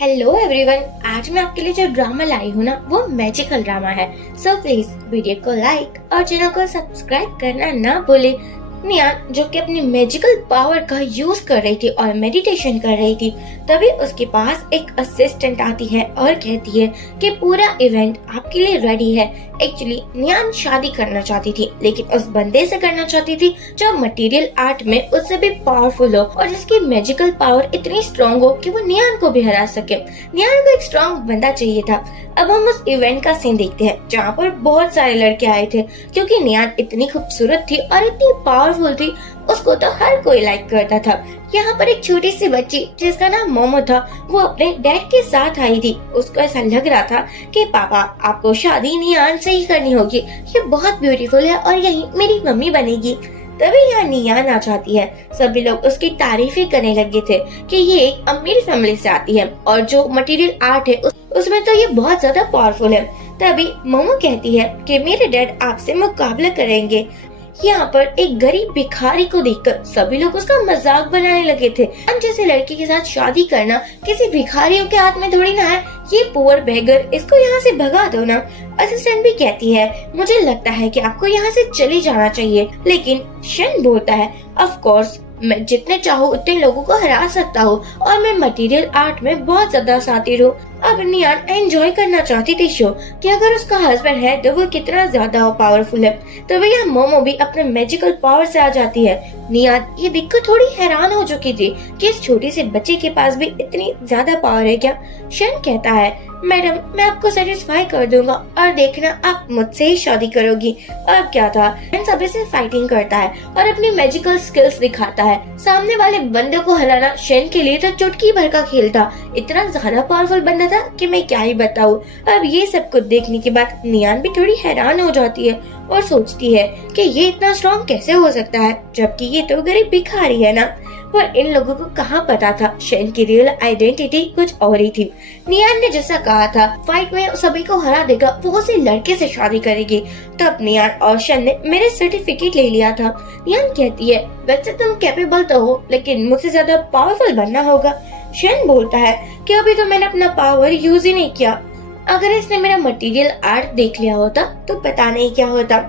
Hello everyone, आज मैं आपके लिए जो ड्रामा लाई हूँ ना वो मैजिकल ड्रामा है। सो प्लीज वीडियो को लाइक और चैनल को सब्सक्राइब करना ना भूले। नियान जो कि अपनी मैजिकल पावर का यूज कर रही थी और मेडिटेशन कर रही थी, तभी उसके पास एक असिस्टेंट आती है और कहती है कि पूरा इवेंट आपके लिए रेडी है। एक्चुअली नियान शादी करना चाहती थी, लेकिन उस बंदे से करना चाहती थी जो मटेरियल आर्ट में उससे भी पावरफुल हो और जिसकी मैजिकल पावर इतनी स्ट्रॉन्ग हो कि वो नियान को भी हरा सके। नियान को एक स्ट्रॉन्ग बंदा चाहिए था। अब हम उस इवेंट का सीन देखते हैं जहाँ पर बहुत सारे लड़के आए थे, क्योंकि नियान इतनी खूबसूरत थी और इतनी पावरफुल थी, उसको तो हर कोई लाइक करता था। यहाँ पर एक छोटी सी बच्ची जिसका नाम मोमो था, वो अपने डैड के साथ आई थी। उसको ऐसा लग रहा था कि पापा आपको शादी नियान से ही करनी होगी, ये बहुत ब्यूटीफुल है और यही मेरी मम्मी बनेगी। तभी यहाँ नियान आ जाती है। सभी लोग उसकी तारीफें करने लगे थे कि ये एक अमीर फैमिली से आती है और जो मटेरियल आर्ट है उसमें तो ये बहुत ज्यादा पावरफुल है। तभी मोमो कहती है कि मेरे डैड आपसे मुकाबला करेंगे। यहाँ पर एक गरीब भिखारी को देखकर सभी लोग उसका मजाक बनाने लगे थे। हम जैसे लड़की के साथ शादी करना किसी भिखारियों के हाथ में थोड़ी ना है, ये पुअर बेगर, इसको यहाँ से भगा दो ना। असिस्टेंट भी कहती है मुझे लगता है कि आपको यहाँ से चले जाना चाहिए, लेकिन शन बोलता है ऑफ कोर्स मैं जितने चाहूँ उतने लोगों को हरा सकता हूँ और मैं मटेरियल आर्ट में बहुत ज्यादा शातिर हूँ। अब नियान एंजॉय करना चाहती थी शो कि अगर उसका हस्बैंड है तो वो कितना ज्यादा पावरफुल है। तो भैया मोमो भी अपने मैजिकल पावर से आ जाती है। नियान ये देखकर थोड़ी हैरान हो चुकी थी कि इस छोटी से बच्चे के पास भी इतनी ज्यादा पावर है क्या। शन कहता है मैडम मैं आपको सेटिस्फाई कर दूंगा और देखना आप मुझसे ही शादी करोगी। अब क्या था, शन सभी से फाइटिंग करता है और अपनी मैजिकल स्किल्स दिखाता है। सामने वाले बंदे को हराना शन के लिए तो चुटकी भर का खेल था। इतना ज्यादा पावरफुल बंदा था कि मैं क्या ही बताऊं। अब ये सब कुछ देखने के बाद नियान भी थोड़ी हैरान हो जाती है और सोचती है कि ये इतना स्ट्रॉन्ग कैसे हो सकता है, जबकि ये तो गरीब भिखारी है ना। पर इन लोगों को कहाँ पता था शन की रियल आइडेंटिटी कुछ और ही थी। नियान ने जैसा कहा था फाइट में सभी को हरा देगा, वो उसी लड़के से शादी करेगी। तब नियान और शन ने मेरे सर्टिफिकेट ले लिया था। नियान कहती है वैसे तुम कैपेबल तो हो, लेकिन मुझसे ज्यादा पावरफुल बनना होगा। शन बोलता है कि अभी तो मैंने अपना पावर यूज ही नहीं किया, अगर इसने मेरा मटेरियल आर्ट देख लिया होता तो पता नहीं क्या होता।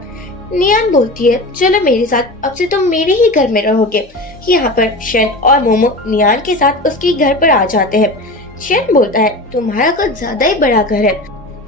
नियान बोलती है चलो मेरे साथ, अब से तुम मेरे ही घर में रहोगे। यहाँ पर शन और मोमो नियान के साथ उसके घर पर आ जाते हैं। शन बोलता है तुम्हारा कुछ ज्यादा ही बड़ा घर है।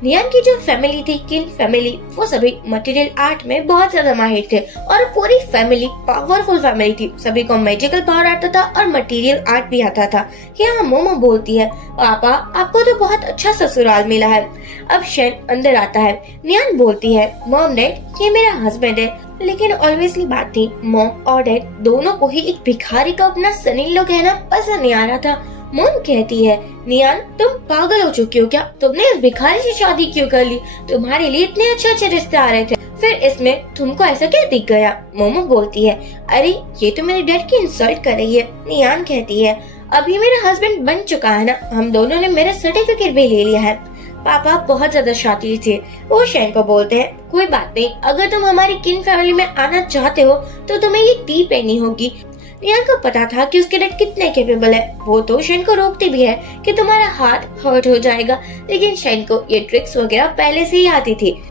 नियान की जो फैमिली थी, किन फैमिली, वो सभी मटेरियल आर्ट में बहुत ज्यादा माहिर थे और पूरी फैमिली पावरफुल फैमिली थी। सभी को मैजिकल पावर आता था और मटेरियल आर्ट भी आता था। यहाँ मोमो बोलती है पापा आपको तो बहुत अच्छा ससुराल मिला है। अब शन अंदर आता है। नियान बोलती है मॉम डैड ये मेरा हस्बैंड है, लेकिन ऑब्वियसली बात थी मॉम और डैड दोनों को ही एक भिखारी का अपना सनी इन-लॉ कहना पसंद नहीं आ रहा था। मोम कहती है नियान तुम पागल हो चुकी हो क्या, तुमने इस भिखारी से शादी क्यों कर ली, तुम्हारे लिए इतने अच्छे अच्छे रिश्ते आ रहे थे, फिर इसमें तुमको ऐसा क्या दिख गया। मोमो बोलती है अरे ये तो मेरे डैड की इंसल्ट कर रही है। नियान कहती है अभी मेरा हस्बैंड बन चुका है ना, हम दोनों ने मेरा सर्टिफिकेट भी ले लिया है। पापा बहुत ज्यादा शातिर थे। वो शन को बोलते हैं कोई बात नहीं, अगर तुम हमारी किन फैमिली में आना चाहते हो तो तुम्हें ये टी पहनी होगी। नियान को पता था कि उसके डैड कितने कैपेबल है। वो तो शन को रोकती भी है कि तुम्हारा हाथ हर्ट हो जाएगा, लेकिन शन को ये ट्रिक्स वगैरह पहले से ही आती थी।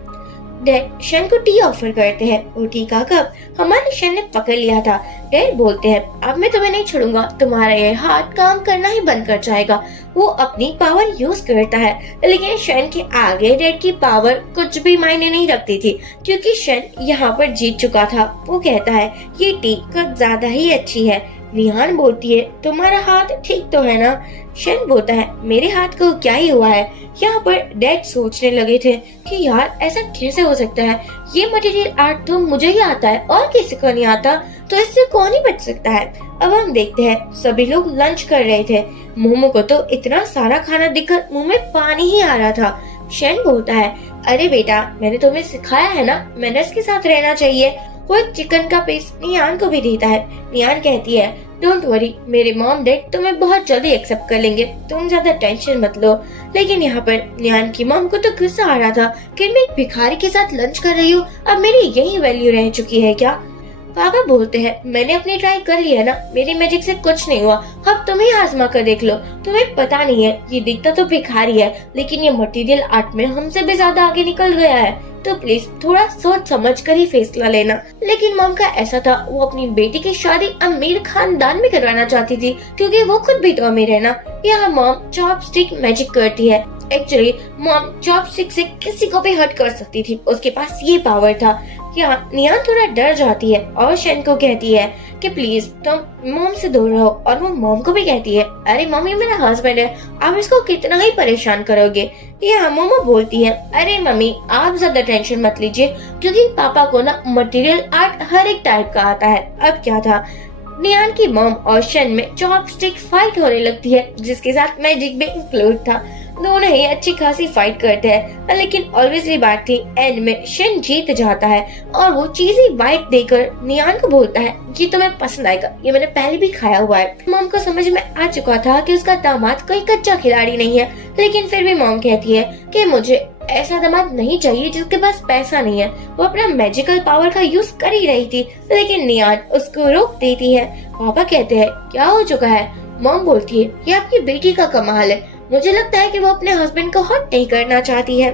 डैड शन को टी ऑफर करते हैं। वो टी का कप हमारे शन ने पकड़ लिया था। डैड बोलते हैं अब मैं तुम्हें नहीं छोड़ूंगा, तुम्हारा ये हाथ काम करना ही बंद कर जाएगा। वो अपनी पावर यूज करता है, लेकिन शन के आगे डैड की पावर कुछ भी मायने नहीं रखती थी, क्योंकि शन यहाँ पर जीत चुका था। वो कहता है ये टी कुछ ज्यादा ही अच्छी है। निहान बोलती है तुम्हारा हाथ ठीक तो है ना। शन बोलता है मेरे हाथ को क्या ही हुआ है। यहाँ पर डैड सोचने लगे थे कि यार ऐसा कैसे हो सकता है, ये मटेरियल आर्ट तो मुझे ही आता है और किसी को नहीं आता, तो इससे कौन ही बच सकता है। अब हम देखते हैं सभी लोग लंच कर रहे थे। मोमो को तो इतना सारा खाना दिखकर मुंह में पानी ही आ रहा था। शन बोलता है अरे बेटा मैंने तुम्हें सिखाया है ना मैनर्स के साथ रहना चाहिए। वो एक चिकन का पीस नियान को भी देता है। नियान कहती है डोंट वरी, मेरे मॉम डैड तुम्हें बहुत जल्दी एक्सेप्ट कर लेंगे, तुम ज्यादा टेंशन मत लो। लेकिन यहाँ पर नियान की मॉम को तो गुस्सा आ रहा था कि मैं एक भिखारी के साथ लंच कर रही हूँ, अब मेरी यही वैल्यू रह चुकी है क्या। पापा बोलते हैं मैंने अपनी ट्राई कर लिया ना, मेरी मैजिक से कुछ नहीं हुआ, अब तुम ही आजमा कर देख लो। तुम्हें पता नहीं है ये दिखता तो भिखारी है लेकिन ये मटेरियल आर्ट में हमसे भी ज्यादा आगे निकल गया है, तो प्लीज थोड़ा सोच समझ कर ही फैसला लेना। लेकिन मॉम का ऐसा था, वो अपनी बेटी की शादी अमीर खानदान में करवाना चाहती थी क्योंकि वो खुद भी तो अमीर है ना। यहाँ मॉम चॉपस्टिक मैजिक करती है। एक्चुअली मॉम चॉपस्टिक से किसी को भी हर्ट कर सकती थी, उसके पास ये पावर था। यहाँ नियान थोड़ा डर जाती है और शेन को कहती है कि प्लीज तुम मॉम से दूर रहो, और वो मॉम को भी कहती है अरे मम्मी मेरा हस्बैंड है, आप इसको कितना ही परेशान करोगे। ये मोमो बोलती है अरे मम्मी आप ज्यादा टेंशन मत लीजिए क्योंकि पापा को ना मटेरियल आर्ट हर एक टाइप का आता है। अब क्या था, नियान की मॉम और शेन में चॉपस्टिक फाइट होने लगती है जिसके साथ मैजिक भी इंक्लूड था। दोनों ही अच्छी खासी फाइट करते हैं, लेकिन ऑब्वियसली बात थी एंड में शेन जीत जाता है और वो चीजी बाइट देकर नियान को बोलता है ये तुम्हें पसंद आएगा, ये मैंने पहले भी खाया हुआ है। मॉम को समझ में आ चुका था कि उसका दामाद कोई कच्चा खिलाड़ी नहीं है, लेकिन फिर भी मॉम कहती है कि मुझे ऐसा दामाद नहीं चाहिए जिसके पास पैसा नहीं है। वो अपना मैजिकल पावर का यूज कर ही रही थी लेकिन नियान उसको रोक देती है। पापा कहते हैं क्या हो चुका है? मॉम बोलती है ये आपकी बेटी का कमाल है, मुझे लगता है कि वो अपने हस्बैंड को हर्ट नहीं करना चाहती है।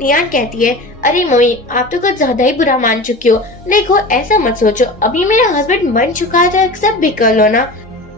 नियान कहती है अरे मम्मी आप तो कुछ ज्यादा ही बुरा मान चुकी हो, देखो ऐसा मत सोचो, अभी मेरा हस्बैंड मर चुका है तो एक्सेप्ट भी कर लो ना।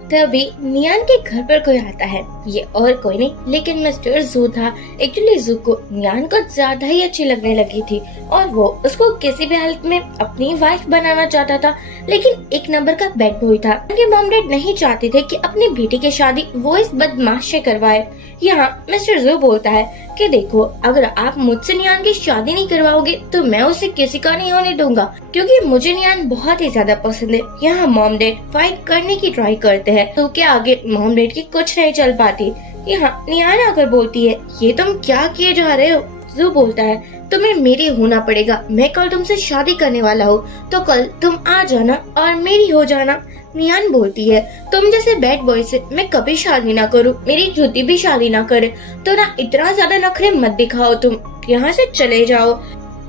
तभी नियान के घर पर कोई आता है, ये और कोई नहीं लेकिन मिस्टर जू था। एक्चुअली जू को नियान को ज्यादा ही अच्छी लगने लगी थी और वो उसको किसी भी हालत में अपनी वाइफ बनाना चाहता था, लेकिन एक नंबर का बैड बॉय था। उनके मॉम डैड नहीं चाहते थे कि अपनी बेटी की शादी वो इस बदमाश से करवाए। यहाँ मिस्टर जू बोलता है कि देखो अगर आप मुझसे नियान की शादी नहीं करवाओगे तो मैं उसे किसी का नहीं होने दूंगा क्योंकि मुझे नियान बहुत ही ज्यादा पसंद है। यहाँ मॉम डैड फाइट करने की ट्राई करते हैं तो क्या आगे मॉम डैड की कुछ नहीं चल पाती। यहाँ नियान आकर बोलती है ये तुम क्या किए जा रहे हो? जू बोलता है तुम्हें मेरी होना पड़ेगा, मैं कल तुमसे शादी करने वाला हूँ तो कल तुम आ जाना और मेरी हो जाना। नियान बोलती है तुम जैसे बैड बॉय से मैं कभी शादी ना करूँ, मेरी जूती भी शादी ना करे, तो ना इतना ज्यादा नखरे मत दिखाओ, तुम यहाँ से चले जाओ।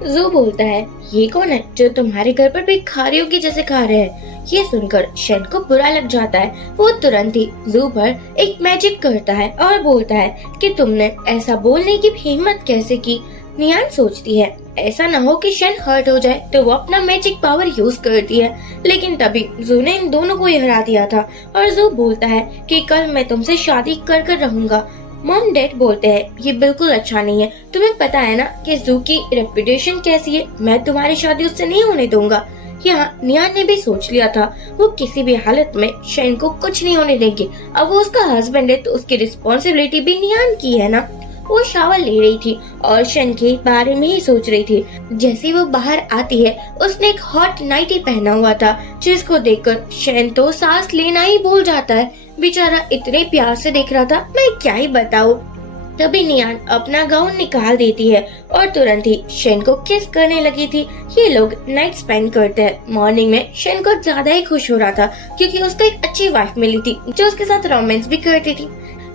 जू बोलता है ये कौन है जो तुम्हारे घर पर भी खारियों की जैसे खा रहे हैं? ये सुनकर शेन को बुरा लग जाता है। वो तुरंत ही जू पर एक मैजिक करता है और बोलता है कि तुमने ऐसा बोलने की हिम्मत कैसे की। नियान सोचती है ऐसा न हो कि शेन हर्ट हो जाए तो वो अपना मैजिक पावर यूज करती है, लेकिन तभी जू ने इन दोनों को ही हरा दिया था और जू बोलता है कि कल मैं तुमसे शादी कर रहूंगा। मॉम डैड बोलते हैं ये बिल्कुल अच्छा नहीं है, तुम्हें पता है ना कि जू की रेपुटेशन कैसी है, मैं तुम्हारी शादी उससे नहीं होने दूंगा। यहाँ नियान ने भी सोच लिया था वो किसी भी हालत में शेन को कुछ नहीं होने देंगे। अब वो उसका हस्बैंड है तो उसकी रिस्पॉन्सिबिलिटी भी नियान की है ना। वो शावर ले रही थी और शेन के बारे में ही सोच रही थी। जैसे वो बाहर आती है उसने एक हॉट नाइटी पहना हुआ था जिसको देखकर शेन तो सांस लेना ही भूल जाता है। बेचारा इतने प्यार से देख रहा था, मैं क्या ही बताऊं। तभी नियान अपना गाउन निकाल देती है और तुरंत ही शेन को किस करने लगी थी। ये लोग नाइट स्पेंड करते हैं। मॉर्निंग में शेन को ज्यादा ही खुश हो रहा था क्योंकि उसको एक अच्छी वाइफ मिली थी जो उसके साथ रोमांस भी करती थी।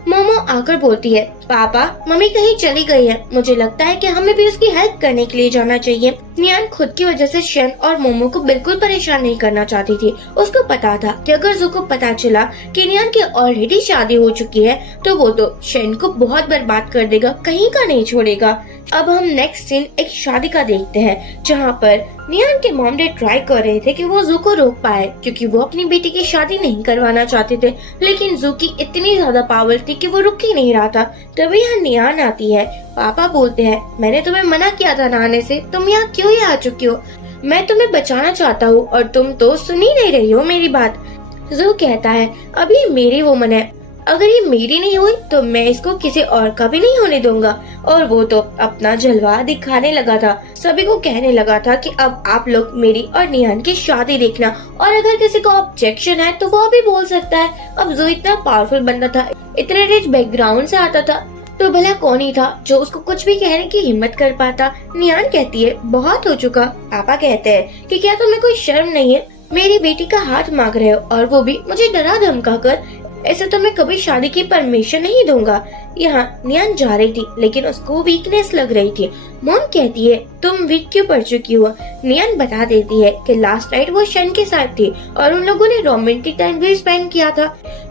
मोमो आकर बोलती है पापा मम्मी कहीं चली गई है, मुझे लगता है कि हमें भी उसकी हेल्प करने के लिए जाना चाहिए। नियान खुद की वजह से शेन और मोमो को बिल्कुल परेशान नहीं करना चाहती थी। उसको पता था कि अगर जू को पता चला कि नियान की ऑलरेडी शादी हो चुकी है तो वो तो शेन को बहुत बर्बाद कर देगा, कहीं का नहीं छोड़ेगा। अब हम नेक्स्ट सीन एक शादी का देखते हैं जहाँ पर नियान के मॉम डैड ट्राई कर रहे थे कि वो जू को रोक पाए क्योंकि वो अपनी बेटी की शादी नहीं करवाना चाहते थे, लेकिन जू की इतनी ज्यादा पावर थी कि वो रुक ही नहीं रहा था। तभी यहाँ नियान आती है। पापा बोलते हैं मैंने तुम्हें मना किया था नहाने से, तुम यहाँ क्यों ही आ चुकी हो? मैं तुम्हें बचाना चाहता हूँ और तुम तो सुन ही नहीं रही हो मेरी बात। जू कहता है अभी मेरी वुमन है, अगर ये मेरी नहीं हुई तो मैं इसको किसी और का भी नहीं होने दूंगा। और वो तो अपना जलवा दिखाने लगा था, सभी को कहने लगा था कि अब आप लोग मेरी और नियान की शादी देखना और अगर किसी को ऑब्जेक्शन है तो वो भी बोल सकता है। अब जो इतना पावरफुल बंदा था, इतने रिच बैकग्राउंड से आता था, तो भला कौन ही था जो उसको कुछ भी कहने की हिम्मत कर पाता। नियान कहती है बहुत हो चुका। पापा कहते हैं कि क्या तुम्हें कोई शर्म नहीं है, मेरी बेटी का हाथ मांग रहे हो और वो भी मुझे डरा धमका कर। ऐसे तो मैं कभी शादी की परमिशन नहीं दूंगा। यहाँ नियान जा रही थी लेकिन उसको वीकनेस लग रही थी। मॉम कहती है तुम वीक क्यों पड़ चुकी हो। नियान बता देती है कि लास्ट नाइट वो शन के साथ थी और उन लोगों ने रोमांटिक टाइम भी स्पेंड किया था।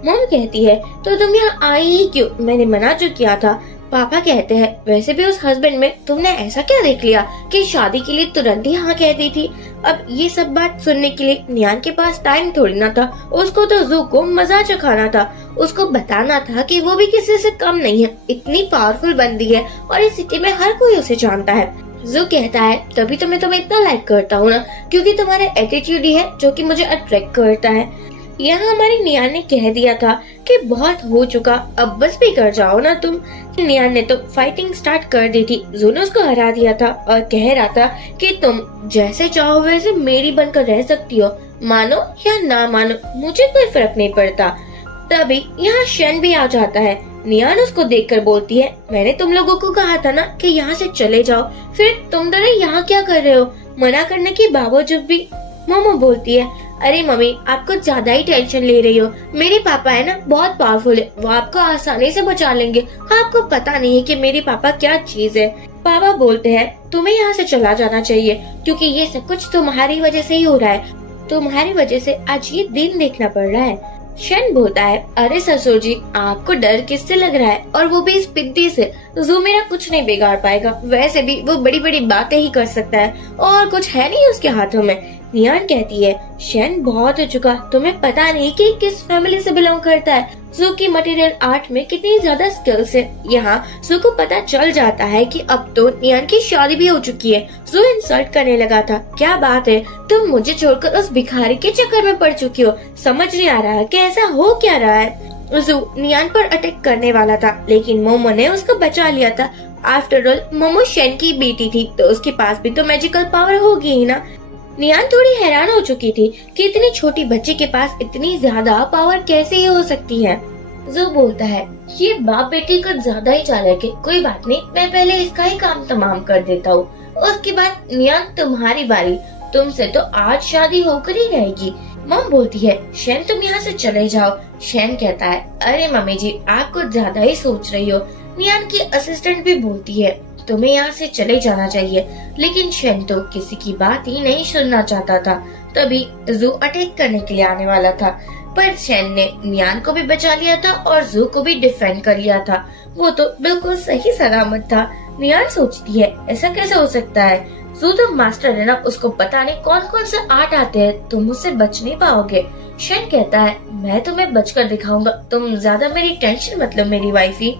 मॉम कहती है तो तुम यहाँ आई ही क्यों, मैंने मना जो किया था। पापा कहते हैं वैसे भी उस हस्बैंड में तुमने ऐसा क्या देख लिया कि शादी के लिए तुरंत ही हाँ कह दी थी। अब ये सब बात सुनने के लिए नियान के पास टाइम थोड़ी ना था। उसको तो जू को मजा चखाना था, उसको बताना था कि वो भी किसी से कम नहीं है, इतनी पावरफुल बंदी है और इस सिटी में हर कोई उसे जानता है। जू कहता है तभी तो मैं तुम्हें इतना लाइक करता हूँ ना, क्योंकि तुम्हारा एटीट्यूड ही है जो कि मुझे अट्रैक्ट करता है। यहाँ हमारी नियान ने कह दिया था कि बहुत हो चुका, अब बस भी कर जाओ ना तुम। नियान ने तो फाइटिंग स्टार्ट कर दी थी। जू ने उसको हरा दिया था और कह रहा था कि तुम जैसे चाहो वैसे मेरी बनकर रह सकती हो, मानो या ना मानो मुझे कोई फर्क नहीं पड़ता। तभी यहाँ शन भी आ जाता है। नियान उसको देखकर बोलती है मैंने तुम लोगों को कहा था ना कि यहाँ से चले जाओ, फिर तुम दोनों यहाँ क्या कर रहे हो। मना करने के बावजूद भी मोमो बोलती है अरे मम्मी आप कुछ ज्यादा ही टेंशन ले रही हो, मेरे पापा है ना बहुत पावरफुल है, वो आपको आसानी से बचा लेंगे। आपको पता नहीं है कि मेरे पापा क्या चीज है। पापा बोलते हैं तुम्हें यहाँ से चला जाना चाहिए क्योंकि ये सब कुछ तुम्हारी वजह से ही हो रहा है, तुम्हारी वजह से आज ये दिन देखना पड़ रहा है। शन बोलता है अरे ससुर जी आपको डर किससे लग रहा है, और वो भी इस पिद्दी से। जू मेरा कुछ नहीं बिगाड़ पाएगा, वैसे भी वो बड़ी बड़ी बातें ही कर सकता है और कुछ है नहीं उसके हाथों में। नियान कहती है शन बहुत हो चुका, तुम्हें पता नहीं कि किस फैमिली से बिलोंग करता है। जू की मटेरियल आर्ट में कितनी ज्यादा स्किल्स है। यहाँ जू को पता चल जाता है कि अब तो नियान की शादी भी हो चुकी है। जू इंसल्ट करने लगा था, क्या बात है तुम मुझे छोड़कर उस भिखारी के चक्कर में पड़ चुकी हो, समझ नहीं आ रहा है कि ऐसा हो क्या रहा है। जू नियान पर अटैक करने वाला था लेकिन मोमो ने उसको बचा लिया था। आफ्टर ऑल मोमो शन की बेटी थी तो उसके पास भी तो मैजिकल पावर होगी ही ना। नियान थोड़ी हैरान हो चुकी थी कि इतनी छोटी बच्ची के पास इतनी ज्यादा पावर कैसे ही हो सकती है। जू बोलता है ये बाप बेटी कुछ ज्यादा ही चालाक है, कोई बात नहीं मैं पहले इसका ही काम तमाम कर देता हूँ, उसके बाद नियान तुम्हारी बारी, तुमसे तो आज शादी होकर ही रहेगी। मॉम बोलती है शैन तुम यहाँ से चले जाओ। शैन कहता है अरे मम्मी जी आप कुछ ज्यादा ही सोच रही हो। नियान की असिस्टेंट भी बोलती है तुम्हें यहाँ से चले जाना चाहिए, लेकिन शन तो किसी की बात ही नहीं सुनना चाहता था। तभी जू अटैक करने के लिए आने वाला था पर शन ने नियान को भी बचा लिया था और जू को भी डिफेंड कर लिया था। वो तो बिल्कुल सही सलामत था। नियान सोचती है ऐसा कैसे हो सकता है, जू तो मास्टर है ना, उसको पता नहीं कौन कौन से आर्ट आते हैं, तुम मुझसे बच नहीं पाओगे। शन कहता है मैं तुम्हें बचकर दिखाऊंगा, तुम ज्यादा मेरी टेंशन मत लो मेरी वाइफी।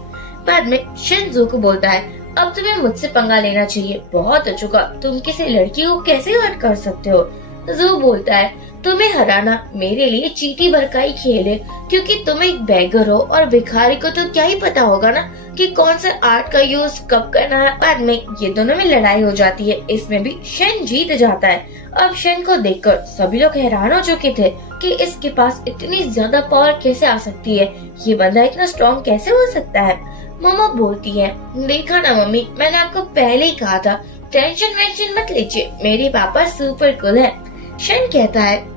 बाद में शन जू को बोलता है अब तुम्हें मुझसे पंगा लेना चाहिए, बहुत हो चुका, तुम किसी लड़की को कैसे हर्ट कर सकते हो। जू बोलता है तुम्हें हराना मेरे लिए चीटी भर का ही खेल है, क्योंकि तुम एक बेगर हो और भिखारी को तो क्या ही पता होगा ना कि कौन सा आर्ट का यूज कब करना है। बाद में ये दोनों में लड़ाई हो जाती है, इसमें भी शन जीत जाता है। अब शन को देखकर सभी लोग हैरान हो चुके थे कि इसके पास इतनी ज्यादा पावर कैसे आ सकती है, ये बंदा इतना स्ट्रॉन्ग कैसे हो सकता है। मम्मा बोलती है देखा ना मम्मी मैंने आपको पहले ही कहा था, टेंशन वेंशन मत लीजिए, मेरे पापा सुपर कूल है। शन कहता है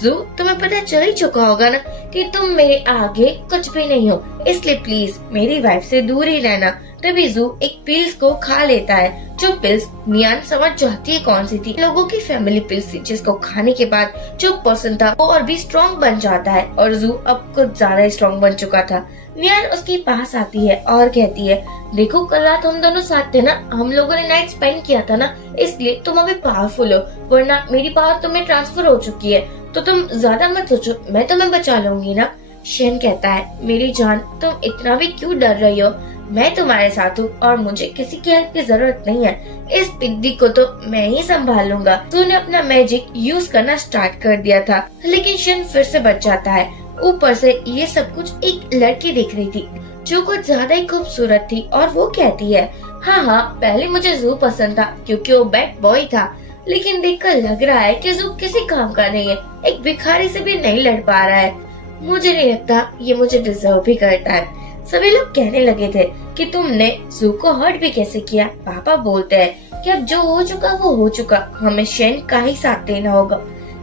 जू तुम्हें पता चल ही चुका होगा ना कि तुम मेरे आगे कुछ भी नहीं हो, इसलिए प्लीज मेरी वाइफ से दूर ही रहना। तभी जू एक पिल्स को खा लेता है, जो पिल्स नियान समझ जाती है कौन सी थी, लोगों की फैमिली पिल्स थी, जिसको खाने के बाद जो पर्सन था वो और भी स्ट्रॉन्ग बन जाता है और जू अब कुछ ज्यादा स्ट्रॉन्ग बन चुका था। नियान उसके पास आती है और कहती है देखो कल रात हम दोनों साथ थे ना, हम लोगों ने नाइट स्पेंड किया था ना, इसलिए तुम अभी पावरफुल हो, वरना मेरी पावर तुम्हें ट्रांसफर हो चुकी है, तो तुम ज्यादा मत सोचो, मैं तुम्हें बचा लूंगी ना। शन कहता है मेरी जान तुम इतना भी क्यों डर रही हो, मैं तुम्हारे साथ हूँ और मुझे किसी की हेल्प की जरूरत नहीं है, इस पिद्दी को तो मैं ही संभाल लूंगा। तूने अपना मैजिक यूज करना स्टार्ट कर दिया था, लेकिन शन फिर से बच जाता है। ऊपर से ये सब कुछ एक लड़की दिख रही थी जो कुछ ज्यादा ही खूबसूरत थी और वो कहती है हाँ पहले मुझे जू पसंद था क्योंकि वो बैड बॉय था, लेकिन देखकर लग रहा है कि जू किसी काम का नहीं है, एक भिखारी से भी नहीं लड़ पा रहा है, मुझे नहीं लगता ये मुझे डिजर्व भी करता है। सभी लोग कहने लगे थे कि तुमने जू को हर्ट भी कैसे किया। पापा बोलते हैं कि अब जो हो चुका वो हो चुका, हमें शन का ही साथ देना होगा।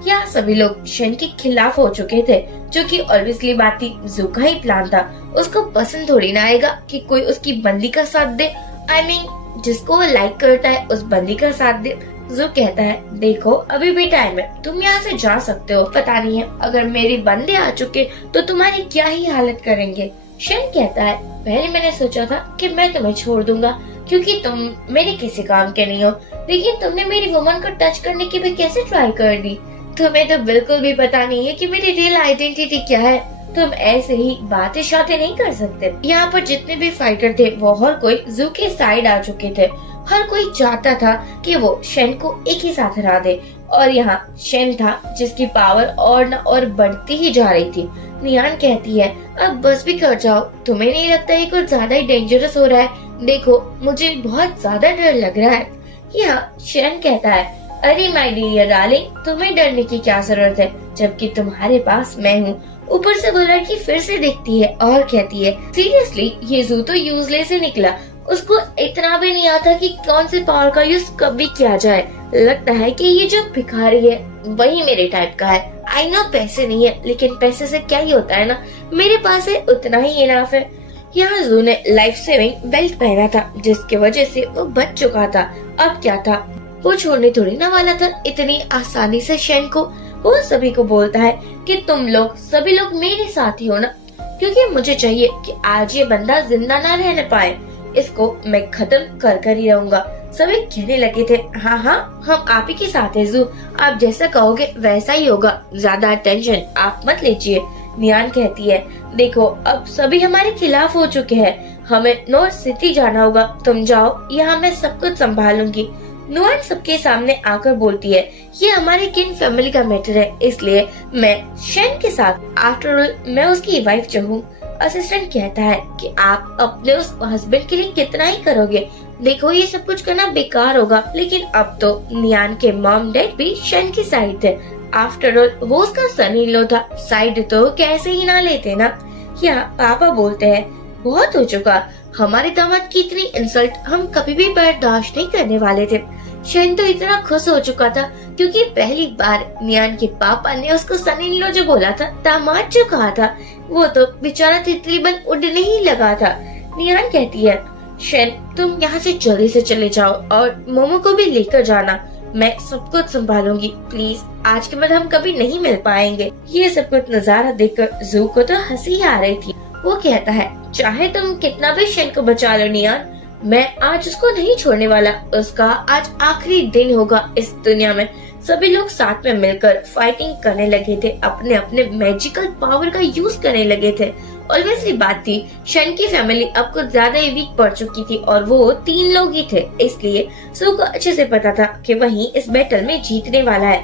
यहाँ सभी लोग शेन के खिलाफ हो चुके थे, जो कि ऑब्वियसली बात थी, जू का ही प्लान था। उसको पसंद थोड़ी ना आएगा कि कोई उसकी बंदी का साथ दे। I mean, जिसको वो लाइक करता है उस बंदी का साथ दे। जू कहता है, देखो अभी भी टाइम है, तुम यहाँ से जा सकते हो। पता नहीं है अगर मेरे बंदे आ चुके तो तुम्हारी क्या ही हालत करेंगे। शेन कहता है, पहले मैंने सोचा था कि मैं तुम्हें छोड़ दूंगा क्योंकि तुम मेरे किसी काम के नहीं हो, लेकिन तुमने मेरी वुमन को टच करने की भी कैसे ट्राई कर दी। तुम्हें तो बिल्कुल भी पता नहीं है कि मेरी रियल आइडेंटिटी क्या है। तुम ऐसे ही बातें शातें नहीं कर सकते। यहाँ पर जितने भी फाइटर थे वो हर कोई जू के साइड आ चुके थे। हर कोई चाहता था कि वो शेन को एक ही साथ हरा दे, और यहाँ शेन था जिसकी पावर और न और बढ़ती ही जा रही थी। नियान कहती है, अब बस भी कर जाओ, तुम्हें नहीं लगता ये कुछ ज्यादा ही डेंजरस हो रहा है? देखो मुझे बहुत ज्यादा डर लग रहा है। यहाँ शेन कहता है, अरे माय डियर डार्लिंग, तुम्हें डरने की क्या जरूरत है जबकि तुम्हारे पास मैं हूँ। ऊपर से वो लड़की फिर से देखती है और कहती है, सीरियसली ये जू तो यूजलेस ही निकला। उसको इतना भी नहीं आता कि कौन से पावर का यूज कब भी किया जाए। लगता है कि ये जो भिखारी है वही मेरे टाइप का है। आई नो पैसे नहीं है, लेकिन पैसे से क्या ही होता है ना, मेरे पास है उतना ही इनाफ है। यहाँ जू ने लाइफ सेविंग बेल्ट पहना था जिसकी वजह से वो बच चुका था। अब क्या था, वो छोड़ने थोड़ी ना वाला था इतनी आसानी से शेन को। वो सभी को बोलता है कि तुम लोग सभी लोग मेरे साथ ही हो ना, क्योंकि मुझे चाहिए कि आज ये बंदा जिंदा ना रहने पाए। इसको मैं खत्म कर कर ही रहूंगा। सभी कहने लगे थे, हाँ हाँ हम आप ही के साथ है जू, आप जैसा कहोगे वैसा ही होगा, ज्यादा टेंशन आप मत लीजिए। नियान कहती है, देखो अब सभी हमारे खिलाफ हो चुके हैं, हमें नॉर्थ सिटी जाना होगा, तुम जाओ, यहाँ मैं सब कुछ संभालूंगी। नुआन सबके सामने आकर बोलती है, ये हमारे किन फैमिली का मैटर है, इसलिए मैं शेन के साथ, आफ्टर ऑल मैं उसकी वाइफ जो हूँ। असिस्टेंट कहता है कि आप अपने उस हस्बैंड के लिए कितना ही करोगे, देखो ये सब कुछ करना बेकार होगा। लेकिन अब तो नियान के मॉम डैड भी शेन की साइड थे। आफ्टर ऑल वो उसका सन इन लॉ था, साइड तो कैसे ही ना लेते ना। यहाँ पापा बोलते हैं, बहुत हो चुका, हमारे दामाद की इतनी इंसल्ट हम कभी भी बर्दाश्त नहीं करने वाले थे। शेन तो इतना खुश हो चुका था क्योंकि पहली बार नियान के पापा ने उसको सन इन लॉ जो बोला था, दामाद जो कहा था, वो तो बेचारा तितली बन उड़ने ही लगा था। नियान कहती है, शेन तुम यहाँ से जल्दी से चले जाओ और मोमो को भी लेकर जाना, मैं सब कुछ संभालूंगी, प्लीज आज के बाद हम कभी नहीं मिल पाएंगे। ये सब कुछ नजारा देखकर जू को तो हंसी आ रही थी। वो कहता है, चाहे तुम कितना भी शेन को बचा लो नियान, मैं आज उसको नहीं छोड़ने वाला। उसका आज आखिरी दिन होगा इस दुनिया में। सभी लोग साथ में मिलकर फाइटिंग करने लगे थे, अपने अपने मैजिकल पावर का यूज करने लगे थे। ऑब्वियसली बात थी, शेन की फैमिली अब कुछ ज्यादा ही वीक पड़ चुकी थी और वो 3 लोग ही थे, इसलिए सू को अच्छे से पता था कि वही इस बैटल में जीतने वाला है।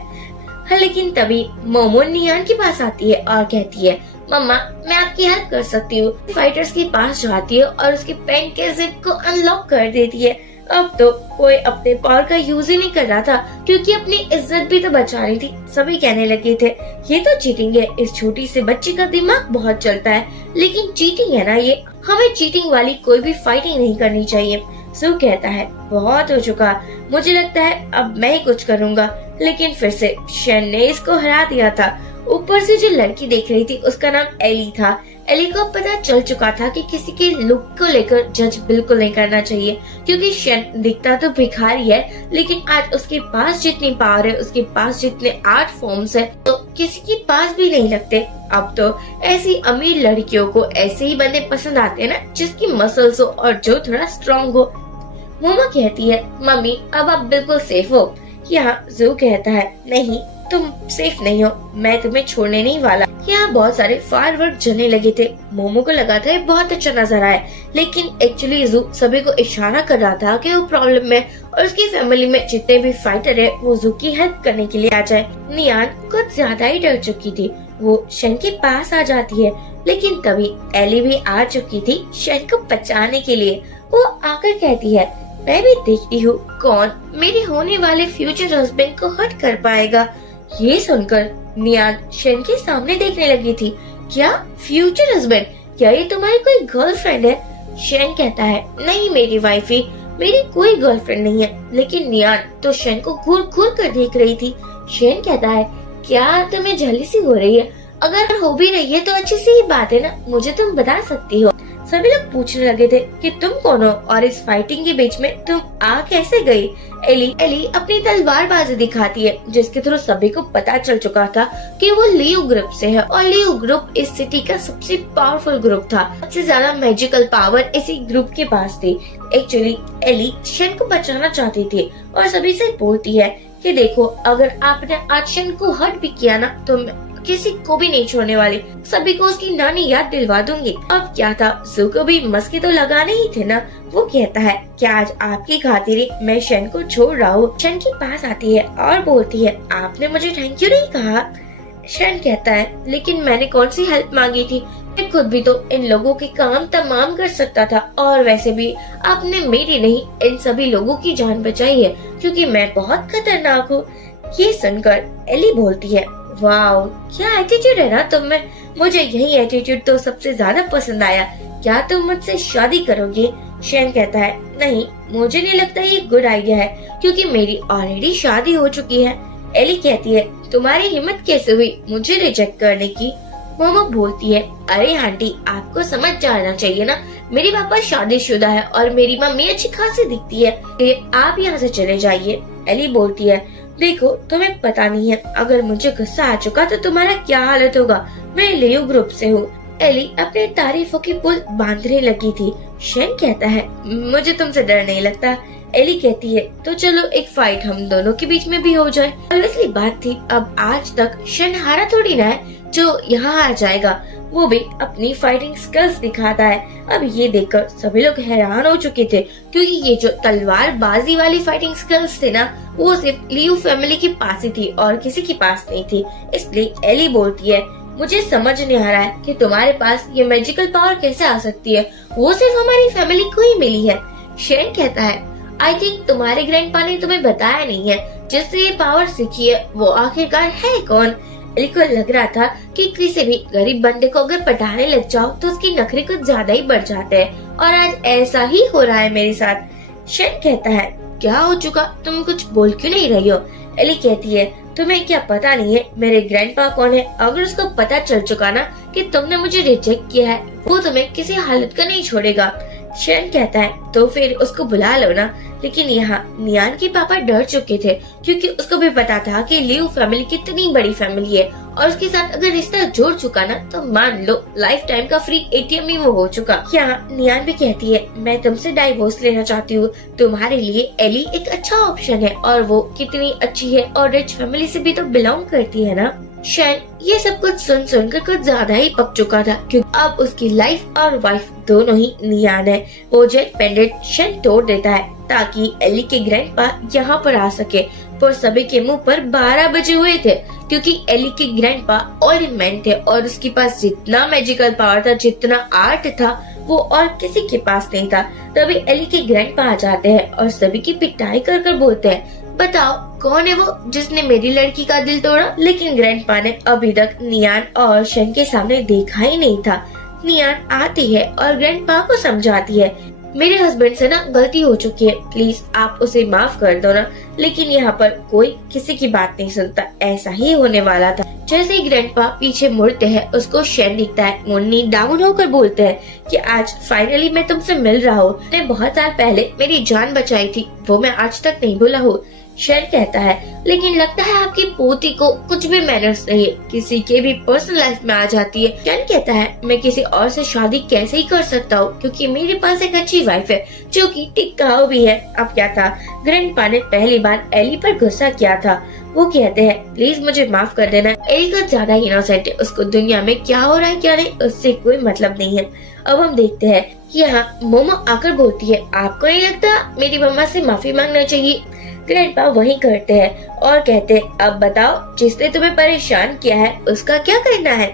हाँ, लेकिन तभी मोमो नियान के पास आती है और कहती है, मम्मा मैं आपकी हेल्प कर सकती हूँ। फाइटर्स के पास जाती है और उसके पेन के जिप को अनलॉक कर देती है। अब तो कोई अपने पावर का यूज ही नहीं कर रहा था क्योंकि अपनी इज्जत भी तो बचानी थी। सभी कहने लगे थे, ये तो चीटिंग है, इस छोटी से बच्चे का दिमाग बहुत चलता है, लेकिन चीटिंग है ना ये, हमें चीटिंग वाली कोई भी फाइटिंग नहीं करनी चाहिए। सू कहता है, बहुत हो चुका, मुझे लगता है अब मैं ही कुछ करूँगा। लेकिन फिर से शेन ने इसको हरा दिया था। ऊपर से जो लड़की देख रही थी उसका नाम एली था। एली को पता चल चुका था कि किसी के लुक को लेकर जज बिल्कुल नहीं करना चाहिए, क्योंकि शेन दिखता तो भिखारी है, लेकिन आज उसके पास जितनी पावर है, उसके पास जितने आर्ट फॉर्म्स है, तो किसी के पास भी नहीं लगते। अब तो ऐसी अमीर लड़कियों को ऐसे ही बंदे पसंद आते हैं ना, जिसकी मसल्स हो और जो थोड़ा स्ट्रॉन्ग हो। मोमा कहती है, मम्मी अब आप बिल्कुल सेफ हो। यहाँ जू कहता है, नहीं तुम सेफ नहीं हो, मैं तुम्हें छोड़ने नहीं वाला। यहाँ बहुत सारे फायरवर्क जलने लगे थे। मोमो को लगा था ये बहुत अच्छा नजारा है, लेकिन एक्चुअली जू सभी को इशारा कर रहा था कि वो प्रॉब्लम में और उसकी फैमिली में जितने भी फाइटर है वो जू की हेल्प करने के लिए आ जाए। नियान कुछ ज्यादा ही डर चुकी थी। वो शेन के पास आ जाती है, लेकिन तभी एली भी आ चुकी थी शेन को बचाने के लिए। वो आकर कहती है, मैं भी देखती हूँ कौन मेरे होने वाले फ्यूचर हस्बैंड को हर्ट कर पाएगा। ये सुनकर नियान शेन के सामने देखने लगी थी। क्या फ्यूचर हस्बैंड? क्या ये तुम्हारी कोई गर्लफ्रेंड है? शेन कहता है, नहीं मेरी वाइफी, मेरी कोई गर्लफ्रेंड नहीं है। लेकिन नियान तो शेन को घूर घूर कर देख रही थी। शेन कहता है, क्या तुम्हें जलीसी हो रही है? अगर हो भी रही है तो अच्छी सी ही बात है ना, मुझे तुम बता सकती हो। सभी लोग पूछने लगे थे कि तुम कौन हो और इस फाइटिंग के बीच में तुम आ कैसे गई। एली अपनी तलवारबाजी दिखाती है, जिसके थ्रू सभी को पता चल चुका था कि वो लियो ग्रुप से है और लियो ग्रुप इस सिटी का सबसे पावरफुल ग्रुप था। सबसे ज्यादा मैजिकल पावर इसी ग्रुप के पास थी। एक्चुअली एली शेन को बचाना चाहती थी और सभी से बोलती है कि देखो, अगर आपने आज शेन को हर्ट भी किया ना तो किसी को भी नहीं छोड़ने वाली, सभी को उसकी नानी याद दिलवा दूंगी। अब क्या था, जू को भी मस्के तो लगाने ही थे ना। वो कहता है कि आज आपकी खातिर मैं शेन को छोड़ रहा हूँ। शेन के पास आती है और बोलती है, आपने मुझे थैंक यू नहीं कहा। शेन कहता है, लेकिन मैंने कौन सी हेल्प मांगी थी, मैं खुद भी तो इन लोगों के काम तमाम कर सकता था, और वैसे भी आपने मेरी नहीं इन सभी लोगों की जान बचाई है, क्योंकि मैं बहुत खतरनाक हूँ। ये सुनकर एली बोलती है, वाओ, क्या एटीट्यूड है ना तुम में, मुझे यही एटीट्यूड तो सबसे ज्यादा पसंद आया। क्या तुम मुझसे शादी करोगे? शेन कहता है, नहीं, मुझे नहीं लगता ये गुड आइडिया है, क्योंकि मेरी ऑलरेडी शादी हो चुकी है। एली कहती है, तुम्हारी हिम्मत कैसे हुई मुझे रिजेक्ट करने की? मोमो बोलती है, अरे आंटी, आपको समझ जाना चाहिए ना, मेरे पापा शादीशुदा है और मेरी मम्मी अच्छी खासी दिखती है, आप यहाँ से चले जाइए। एली बोलती है, देखो, तुम्हें पता नहीं है, अगर मुझे गुस्सा आ चुका तो तुम्हारा क्या हालत होगा। मैं लियो ग्रुप से हूँ। एली अपने तारीफों की पुल बांधने लगी थी। शेन कहता है, मुझे तुमसे डर नहीं लगता। एली कहती है, तो चलो एक फाइट हम दोनों के बीच में भी हो जाए। ऑब्वियसली बात थी, अब आज तक शेन हारा थोड़ी ना है जो यहाँ आ जाएगा, वो भी अपनी फाइटिंग स्किल्स दिखाता है। अब ये देखकर सभी लोग हैरान हो चुके थे, क्योंकि ये जो तलवारबाजी वाली फाइटिंग स्किल्स थे ना, वो सिर्फ लियो फैमिली के पास ही थी और किसी के पास नहीं थी। इसलिए एली बोलती है, मुझे समझ नहीं आ रहा है कि तुम्हारे पास ये मैजिकल पावर कैसे आ सकती है, वो सिर्फ हमारी फैमिली को ही मिली है। शेन कहता है, आई थिंक तुम्हारे ग्रैंडपा ने तुम्हें बताया नहीं है, जिससे ये पावर सीखी है वो आखिरकार है कौन। एली को लग रहा था कि किसी भी गरीब बंदे को अगर पटाने लग जाओ तो उसकी नखरे कुछ ज्यादा ही बढ़ जाते हैं, और आज ऐसा ही हो रहा है मेरे साथ। शेन कहता है, क्या हो चुका, तुम कुछ बोल क्यों नहीं रही हो? एली कहती है, तुम्हें क्या पता नहीं है मेरे ग्रैंडपा कौन है? अगर उसको पता चल चुका ना कि तुमने मुझे रिजेक्ट किया है, वो तुम्हें किसी हालत का नहीं छोड़ेगा। शेन कहता है, तो फिर उसको बुला लो ना। लेकिन यहाँ नियान के पापा डर चुके थे, क्योंकि उसको भी पता था कि लियो फैमिली कितनी बड़ी फैमिली है, और उसके साथ अगर रिश्ता जोड़ चुका ना तो मान लो लाइफ टाइम का फ्री एटीएम ही वो हो चुका। यहाँ नियान भी कहती है, मैं तुमसे डाइवोर्स लेना चाहती हूँ, तुम्हारे लिए एली एक अच्छा ऑप्शन है, और वो कितनी अच्छी है और रिच फैमिली से भी तो बिलोंग करती है ना। शेन ये सब कुछ सुनकर कुछ ज्यादा ही पक चुका था, क्योंकि अब उसकी लाइफ और वाइफ दोनों ही नियान है। वो जेट पेंडेंट शेन तोड़ देता है ताकि एली के ग्रैंडपा यहाँ पर आ सके, पर सभी के मुंह पर 12 बजे हुए थे, क्योंकि एली के ग्रैंडपा ऑल इन मैन थे और उसके पास जितना मैजिकल पावर था, जितना आर्ट था, वो और किसी के पास नहीं था। तभी एली के ग्रैंडपा आ जाते हैं और सभी की पिटाई कर बोलते हैं, बताओ कौन है वो जिसने मेरी लड़की का दिल तोड़ा? लेकिन ग्रैंडपा ने अभी तक नियान और शेन के सामने देखा ही नहीं था। नियान आती है और ग्रैंडपा को समझाती है, मेरे हस्बैंड से ना गलती हो चुकी है, प्लीज आप उसे माफ कर दो ना। लेकिन यहाँ पर कोई किसी की बात नहीं सुनता, ऐसा ही होने वाला था। जैसे ही ग्रैंडपा पीछे मुड़ते हैं, उसको शेन दिखता है। मुन्नी डाउन होकर बोलते हैं कि आज फाइनली मैं तुमसे मिल रहा हूँ, मैंने बहुत साल पहले मेरी जान बचाई थी, वो मैं आज तक नहीं भूला हूँ। शेन कहता है, लेकिन लगता है आपकी पोती को कुछ भी मैनर्स नहीं है, किसी के भी पर्सनल लाइफ में आ जाती है। शेन कहता है, मैं किसी और से शादी कैसे ही कर सकता हूँ, क्योंकि मेरे पास एक अच्छी वाइफ है जो कि टिकाऊ भी है। अब क्या था, ग्रैंडपा ने पहली बार एली पर गुस्सा किया था। वो कहते हैं, प्लीज मुझे माफ कर देना, एली कुछ ज्यादा इनोसेंट है, उसको दुनिया में क्या हो रहा है क्या नहीं उससे कोई मतलब नहीं है। अब हम देखते हैं कि यहाँ मोमो आकर बोलती है, आपको नहीं लगता मेरी मम्मा से माफी मांगना चाहिए? ग्रैंडपा वही करते हैं और कहते हैं, अब बताओ जिसने तुम्हें परेशान किया है उसका क्या करना है?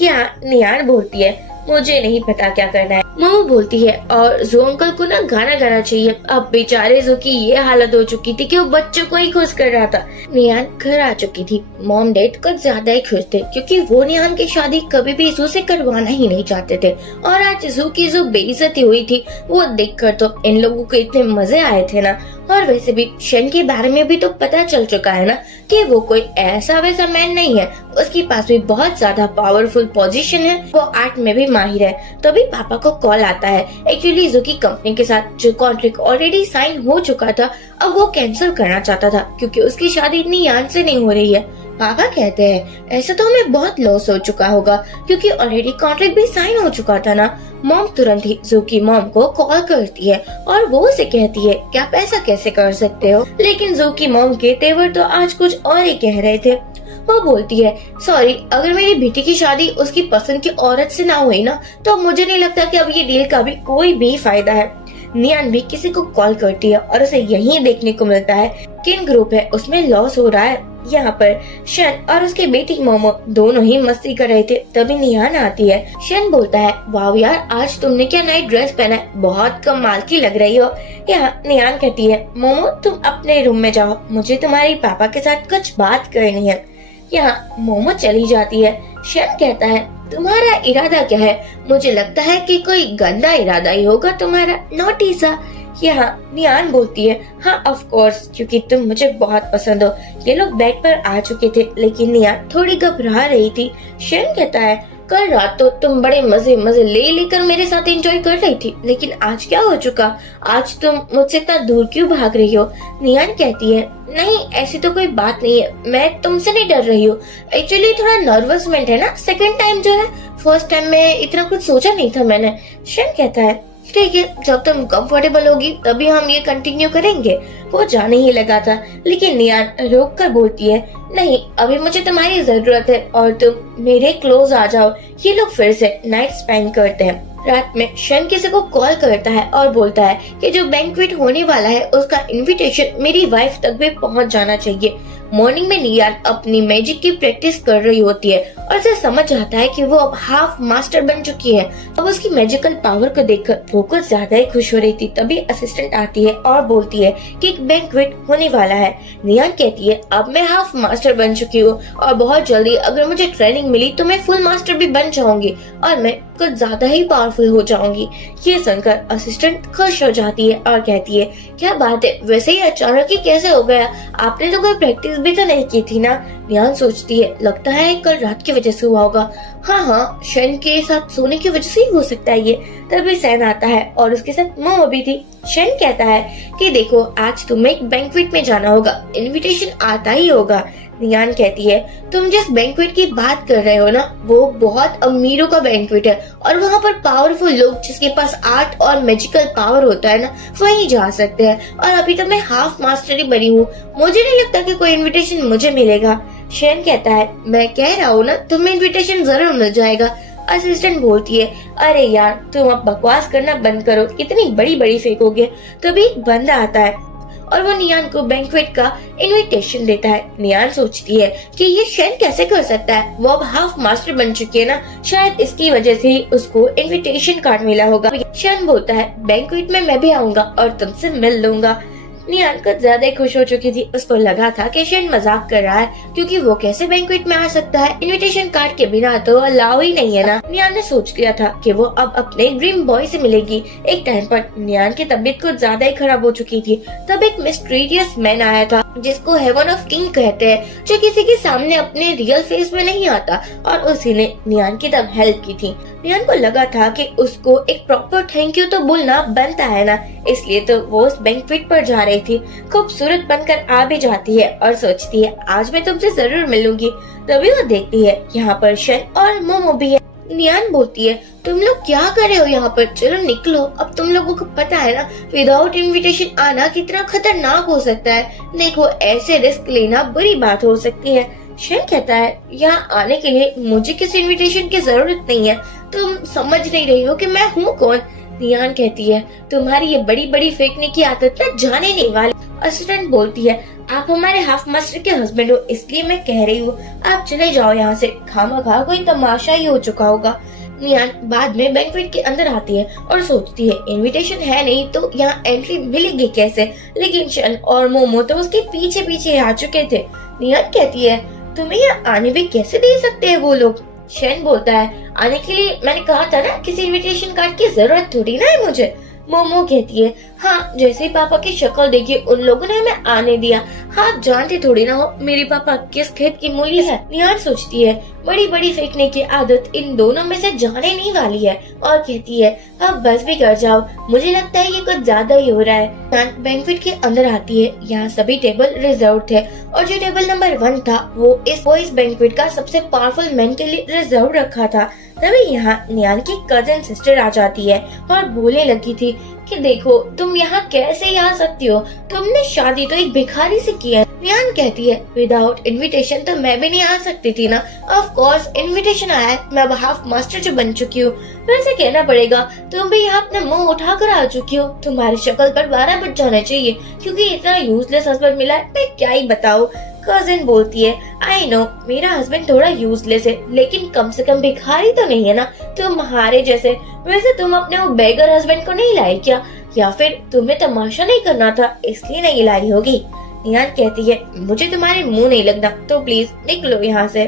यहाँ नियान बोलती है, मुझे नहीं पता क्या करना है, मोमो बोलती है और जू अंकल को ना गाना गाना चाहिए। अब बेचारे जू की ये हालत हो चुकी थी कि वो बच्चों को ही खुश कर रहा था। नियान घर आ चुकी थी। मॉम डैड कुछ ज्यादा ही खुश थे क्योंकि वो नियान की शादी कभी भी जू से करवाना ही नहीं चाहते थे। और आज जू की जो बेइज्जती हुई थी वो देखकर तो इन लोगों को इतने मजे आए थे ना। और वैसे भी शन के बारे में भी तो पता चल चुका है ना कि वो कोई ऐसा वैसा मैन नहीं है। उसके पास भी बहुत ज्यादा पावरफुल पोजीशन है, वो आर्ट में भी माहिर है। तभी पापा को कॉल आता है। एक्चुअली जू की कंपनी के साथ जो कॉन्ट्रैक्ट ऑलरेडी साइन हो चुका था अब वो कैंसिल करना चाहता था क्योंकि उसकी शादी नियान से नहीं हो रही है। पापा कहते हैं ऐसे तो हमें बहुत लॉस हो चुका होगा क्योंकि ऑलरेडी कॉन्ट्रैक्ट भी साइन हो चुका था ना। मॉम तुरंत ही जू की मॉम को कॉल करती है और वो उसे कहती है क्या आप ऐसा कैसे कर सकते हो। लेकिन जू की मॉम के तेवर तो आज कुछ और ही कह रहे थे। वो बोलती है सॉरी, अगर मेरी बेटी की शादी उसकी पसंद की औरत से ना हुई ना तो मुझे नहीं लगता कि अब ये डील का भी कोई भी फायदा है। नियान भी किसी को कॉल करती है और उसे यही देखने को मिलता है किन ग्रुप है उसमें लॉस हो रहा है। यहाँ पर शन और उसकी बेटी मोमो दोनों ही मस्ती कर रहे थे। तभी नियान आती है। शन बोलता है वाह यार, आज तुमने क्या नई ड्रेस पहना है, बहुत कमाल की लग रही हो। यहाँ नियान कहती है मोमो तुम अपने रूम में जाओ, मुझे तुम्हारे पापा के साथ कुछ बात करनी है। यहाँ मोमो चली जाती है। शन कहता है तुम्हारा इरादा क्या है? मुझे लगता है कि कोई गंदा इरादा ही होगा तुम्हारा, नोटी सा। यहाँ नियान बोलती है हाँ ऑफ कोर्स, क्योंकि तुम मुझे बहुत पसंद हो। ये लोग बेड पर आ चुके थे लेकिन नियान थोड़ी घबरा रही थी। शन कहता है कल रात तो तुम बड़े मजे मजे ले लेकर मेरे साथ एंजॉय कर रही थी, लेकिन आज क्या हो चुका? आज तुम मुझसे इतना दूर क्यों भाग रही हो? नियान कहती है नहीं ऐसी तो कोई बात नहीं है, मैं तुमसे नहीं डर रही हूँ। एक्चुअली थोड़ा नर्वसमेंट है ना, सेकंड टाइम जो है, फर्स्ट टाइम में इतना कुछ सोचा नहीं था मैंने। शन कहता है ठीक है, जब तुम कंफर्टेबल होगी तभी हम ये कंटिन्यू करेंगे। वो जाने ही लगा था लेकिन नियान रोक कर बोलती है नहीं, अभी मुझे तुम्हारी जरूरत है और तुम मेरे क्लोज आ जाओ। ये लोग फिर से नाइट स्पेंड करते हैं। रात में शन किसी को कॉल करता है और बोलता है कि जो बैंक्वेट होने वाला है उसका इनविटेशन मेरी वाइफ तक भी पहुंच जाना चाहिए। मॉर्निंग में नियान अपनी मैजिक की प्रैक्टिस कर रही होती है और उसे समझ आता है कि वो अब हाफ मास्टर बन चुकी है। अब उसकी मैजिकल पावर को देखकर वो कुछ ज्यादा ही खुश हो रही थी। तभी असिस्टेंट आती है और बोलती है कि एक बैंक्वेट होने वाला है। नियान कहती है अब मैं हाफ मास्टर बन चुकी हूँ और बहुत जल्दी अगर मुझे ट्रेनिंग मिली तो मैं फुल मास्टर भी बन जाऊंगी और मैं कुछ ज्यादा ही पावरफुल हो जाऊंगी। ये सुनकर असिस्टेंट खुश हो जाती है और कहती है क्या बात है, वैसे ही अचानक ही कैसे हो गया? आपने तो कोई प्रैक्टिस भी तो नहीं की थी ना। नियान सोचती है लगता है कल रात की वजह से हुआ होगा। हाँ, शन के साथ सोने की वजह से ही हो सकता है ये। तभी सैन आता है और उसके साथ मोमो भी थी। शन कहता है कि देखो आज तुम्हें एक बैंक्वेट में जाना होगा, इनविटेशन आता ही होगा। नियान कहती है तुम जिस बैंक्वेट की बात कर रहे हो ना वो बहुत अमीरों का बैंक्वेट है और वहाँ पर पावरफुल लोग जिसके पास आर्ट और मैजिकल पावर होता है ना वहीं जा सकते हैं। और अभी तो मैं हाफ मास्टर ही बनी हूँ, मुझे नहीं लगता कि कोई इनविटेशन मुझे मिलेगा। शन कहता है मैं कह रहा हूँ ना तुम्हें इनविटेशन जरूर मिल जाएगा। असिस्टेंट बोलती है अरे यार तुम अब बकवास करना बंद करो, कितनी बड़ी बड़ी फेंकोगे। तभी एक बंदा आता है और वो नियान को बैंक्वेट का इनविटेशन देता है। नियान सोचती है कि ये शन कैसे कर सकता है, वो अब हाफ मास्टर बन चुकी है ना, शायद इसकी वजह से ही उसको इनविटेशन कार्ड मिला होगा। शन बोलता है बैंक्वेट में मैं भी आऊंगा और तुमसे मिल लूंगा। नियान कुछ ज्यादा खुश हो चुकी थी। उसको लगा था कि शन मजाक कर रहा है क्योंकि वो कैसे बैंक्वेट में आ सकता है, इनविटेशन कार्ड के बिना तो अलाउ ही नहीं है ना। नियान ने सोच लिया था कि वो अब अपने ड्रीम बॉय से मिलेगी। एक टाइम पर नियान की तबीयत कुछ ज्यादा ही खराब हो चुकी थी। तब एक मिस्टीरियस मैन आया था जिसको हेवन ऑफ किंग कहते हैं, जो किसी के सामने अपने रियल फेस में नहीं आता और उसी ने नियान की तब हेल्प की थी। नियान को लगा था कि उसको एक प्रॉपर थैंक यू तो बोलना बनता है ना, इसलिए तो वो उस बैंक्वेट पर जा रही थी। खूबसूरत बनकर आ भी जाती है और सोचती है आज मैं तुमसे जरूर मिलूंगी। तभी वो देखती है यहाँ पर शन और मोमो भी है। नियान बोलती है तुम लोग क्या कर रहे हो यहाँ पर, चलो निकलो। अब तुम लोगों को पता है ना विदाउट इनविटेशन आना कितना खतरनाक हो सकता है। देखो ऐसे रिस्क लेना बुरी बात हो सकती है। शन कहता है यहाँ आने के लिए मुझे किसी इनविटेशन की जरूरत नहीं है, तुम समझ नहीं रही हो कि मैं हूँ कौन। नियान कहती है तुम्हारी ये बड़ी बड़ी फेंकने की आदत ना जाने नहीं वाली। असिस्टेंट बोलती है आप हमारे हाफ मास्टर के हस्बैंड हो इसलिए मैं कह रही हूँ आप चले जाओ यहाँ से, खामखा कोई तमाशा ही हो चुका होगा। नियान बाद में बैंक्वेट के अंदर आती है और सोचती है इनविटेशन है नहीं तो यहाँ एंट्री मिलेगी कैसे, लेकिन शन और मोमो तो उसके पीछे पीछे आ चुके थे। नियान कहती है तुम्हें यहाँ आने भी कैसे दे सकते हैं वो लोग। शन बोलता है आने के लिए मैंने कहा था ना, किसी इनविटेशन कार्ड की जरूरत थोड़ी ना है मुझे। मोमो कहती है हाँ, जैसे ही पापा की शक्ल देखी उन लोगों ने हमें आने दिया, हाँ जानते थोड़ी ना हो मेरे पापा किस खेत की मूली है। निहार सोचती है बड़ी बड़ी फेंकने की आदत इन दोनों में से जाने नहीं वाली है और कहती है अब बस भी कर जाओ, मुझे लगता है ये कुछ ज्यादा ही हो रहा है। बैंक्वेट के अंदर आती है, यहाँ सभी टेबल रिजर्व थे और जो टेबल नंबर 1 था वो इस बैंक्वेट का सबसे पावरफुल मैन के लिए रिजर्व रखा था। तभी यहाँ नियान की कजन सिस्टर आ जाती है और बोलने लगी थी कि देखो तुम यहाँ कैसे आ सकती हो, तुमने शादी तो एक भिखारी से की है। नियान कहती है विदाउट इनविटेशन तो मैं भी नहीं आ सकती थी ना, ऑफ कोर्स इनविटेशन आया है, मैं अब हाफ मास्टर जो बन चुकी हूँ, वैसे कहना पड़ेगा तुम भी यहाँ अपना मुंह उठाकर आ चुकी हो, तुम्हारी शक्ल पर 12 बज जाना चाहिए क्योंकि इतना यूजलेस हस्बैंड मिला है, मैं क्या ही बताऊँ। कजिन बोलती है आई नो मेरा हस्बैंड थोड़ा यूजलेस है लेकिन कम से कम भिखारी तो नहीं है ना तुम्हारे जैसे। वैसे तुम अपने वो बेगर हस्बैंड को नहीं लाई क्या, या फिर तुम्हें तमाशा नहीं करना था इसलिए नहीं लाई होगी। नियान कहती है मुझे तुम्हारे मुंह नहीं लगना तो प्लीज निकलो यहाँ से।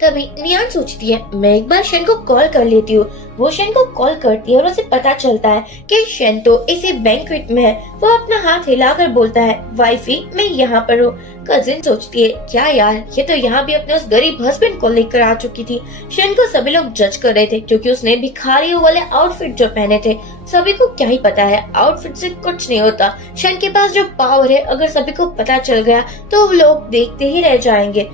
तभी नियान सोचती है मैं एक बार शन को कॉल कर लेती हूँ। वो शन को कॉल करती है और उसे पता चलता है कि शन तो इसी बैंक्वेट में है। वो अपना हाथ हिलाकर बोलता है वाइफी मैं यहाँ पर हूँ। कजिन सोचती है क्या यार, ये तो यहाँ भी अपने उस गरीब हस्बैंड को लेकर आ चुकी थी। शन को सभी लोग जज कर रहे थे क्योंकि उसने भिखारियों वाले आउटफिट जो पहने थे। सभी को क्या ही पता है, आउटफिट से कुछ नहीं होता। शन के पास जो पावर है अगर सभी को पता चल गया तो वो लोग देखते ही रह जाएंगे।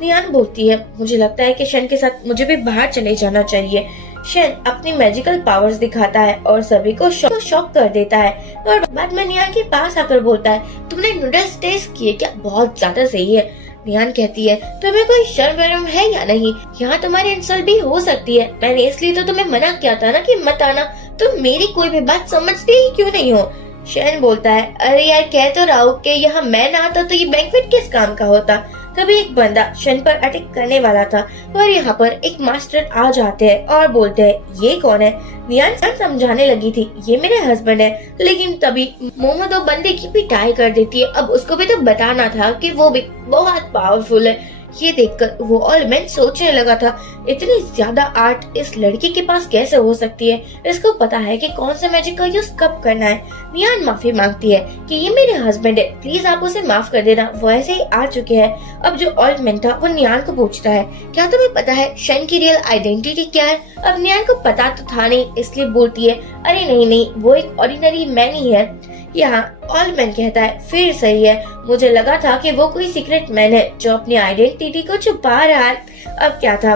नियान बोलती है मुझे लगता है कि शन के साथ मुझे भी बाहर चले जाना चाहिए। शन अपनी मैजिकल पावर्स दिखाता है और सभी को शॉक कर देता है और बाद में नियान के पास आकर बोलता है तुमने नूडल्स टेस्ट किए क्या, बहुत ज्यादा सही है। नियान कहती है तुम्हें कोई शर्म वरम है या नहीं, यहाँ तुम्हारी इंसल्ट भी हो सकती है, मैंने इसलिए तो तुम्हें मना किया था ना कि मत आना, तुम मेरी कोई भी बात समझते ही क्यों नहीं हो। शन बोलता है अरे यार कह तो रहा हूँ कि यहाँ मैं ना आता तो ये बैंक्वेट किस काम का होता। तभी एक बंदा शन पर अटैक करने वाला था और यहाँ पर एक मास्टर आ जाते हैं और बोलते हैं ये कौन है। नियान समझाने लगी थी ये मेरे हस्बैंड है, लेकिन तभी मोमो दो बंदे की पिटाई कर देती है। अब उसको भी तो बताना था कि वो भी बहुत पावरफुल है। ये देखकर वो ऑल मैन सोचने लगा था इतनी ज्यादा आर्ट इस लड़की के पास कैसे हो सकती है, इसको पता है कि कौन सा मैजिक का यूज कब करना है। नियान माफी मांगती है कि ये मेरे हस्बैंड है, प्लीज आप उसे माफ कर देना, वो ऐसे ही आ चुके हैं। अब जो ऑल्ड मैन था वो नियान को पूछता है क्या तुम्हें पता है शन की रियल आइडेंटिटी क्या है। अब नियान को पता तो था नहीं इसलिए बोलती है अरे नहीं वो एक ऑर्डिनरी मैन ही है। यहाँ ऑल्ड मैन कहता है फिर सही है, मुझे लगा था कि वो कोई सीक्रेट मैन है जो अपनी आइडेंटिटी को छुपा रहा है। अब क्या था।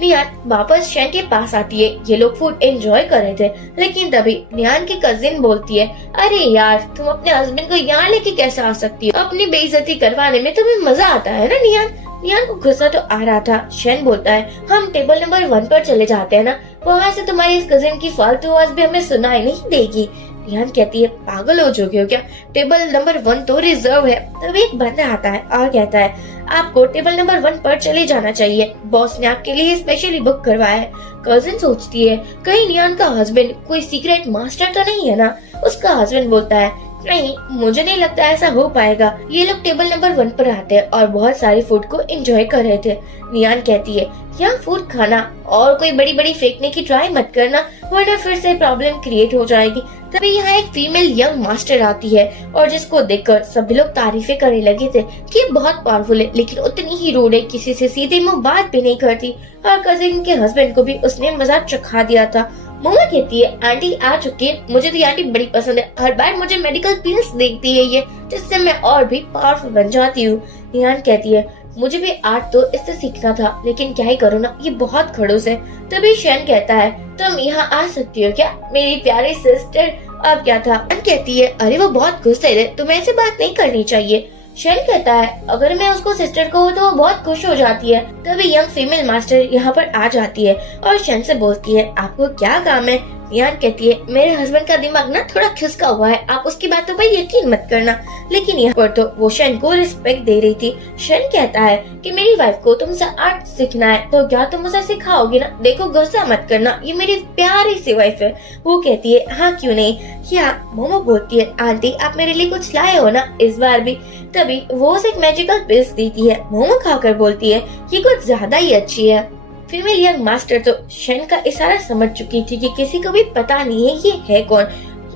नियान वापस शन के पास आती है, ये लोग फूड एंजॉय कर रहे थे, लेकिन तभी नियान की कजिन बोलती है अरे यार तुम अपने हस्बैंड को यहाँ लेके कैसे आ सकती हो, अपनी बेइज्जती करवाने में तुम्हें मजा आता है ना। नियान को गुस्सा तो आ रहा था। शन बोलता है हम टेबल नंबर 1 पर चले जाते हैं ना, वहाँ से तुम्हारी इस कजिन की फालतू आवाज भी हमें सुनाई नहीं देगी। नियान कहती है पागल हो चुके हो क्या, टेबल नंबर 1 तो रिजर्व है। तभी एक बंदा आता है और कहता है आपको टेबल नंबर 1 पर चले जाना चाहिए, बॉस ने आपके लिए स्पेशली बुक करवाया है। कजिन सोचती है कहीं नियान का हस्बैंड कोई सीक्रेट मास्टर तो नहीं है ना। उसका हस्बैंड बोलता है नहीं मुझे नहीं लगता ऐसा हो पाएगा। ये लोग टेबल नंबर 1 पर आते हैं और बहुत सारी फूड को एंजॉय कर रहे थे। नियान कहती है यहाँ फूड खाना और कोई बड़ी बड़ी फेंकने की ट्राई मत करना वरना फिर से प्रॉब्लम क्रिएट हो जाएगी। तभी यहाँ एक फीमेल यंग मास्टर आती है और जिसको देखकर सभी लोग तारीफें करने लगे थे कि ये बहुत पावरफुल है लेकिन उतनी ही रूड है, किसी से सीधे मुंह बात भी नहीं करती और कजिन के हस्बैंड को भी उसने मजाक चखा दिया था। मोमा कहती है आंटी आ चुकी है, मुझे तो ये आंटी बड़ी पसंद है, हर बार मुझे मेडिकल पिल्स देखती है ये, जिससे मैं और भी पावरफुल बन जाती हूँ। नियान कहती है मुझे भी आर्ट तो इससे सीखना था लेकिन क्या ही करूँ ना, ये बहुत खड़ूस है। तभी शन कहता है तुम यहाँ आ सकती हो क्या मेरी प्यारी सिस्टर। अब क्या था। कहती है अरे वो बहुत गुस्से है, तुम्हें ऐसे बात नहीं करनी चाहिए। शन कहता है अगर मैं उसको सिस्टर को तो वो बहुत खुश हो जाती है। तभी यंग फीमेल मास्टर यहाँ पर आ जाती है और शन से बोलती है आपको क्या काम है। नियान कहती है मेरे हस्बैंड का दिमाग ना थोड़ा खिसका हुआ है, आप उसकी बातों पर यकीन मत करना। लेकिन यहाँ पर तो वो शन को रिस्पेक्ट दे रही थी। शन कहता है कि मेरी वाइफ को तुमसे आर्ट सीखना है तो क्या तुम उसे सिखाओगी ना? देखो गुस्सा मत करना, ये मेरी प्यारी सी वाइफ है। वो कहती है हाँ क्यों नहीं। या मोमो बोलती है आंटी आप मेरे लिए कुछ लाए हो ना इस बार भी। तभी वो उसे एक मैजिकल पिल्स देती है। मोमो खाकर बोलती है ये कुछ ज्यादा ही अच्छी है। फीमेल यंग मास्टर तो शन का इशारा समझ चुकी थी कि किसी को भी पता नहीं है ये है कौन।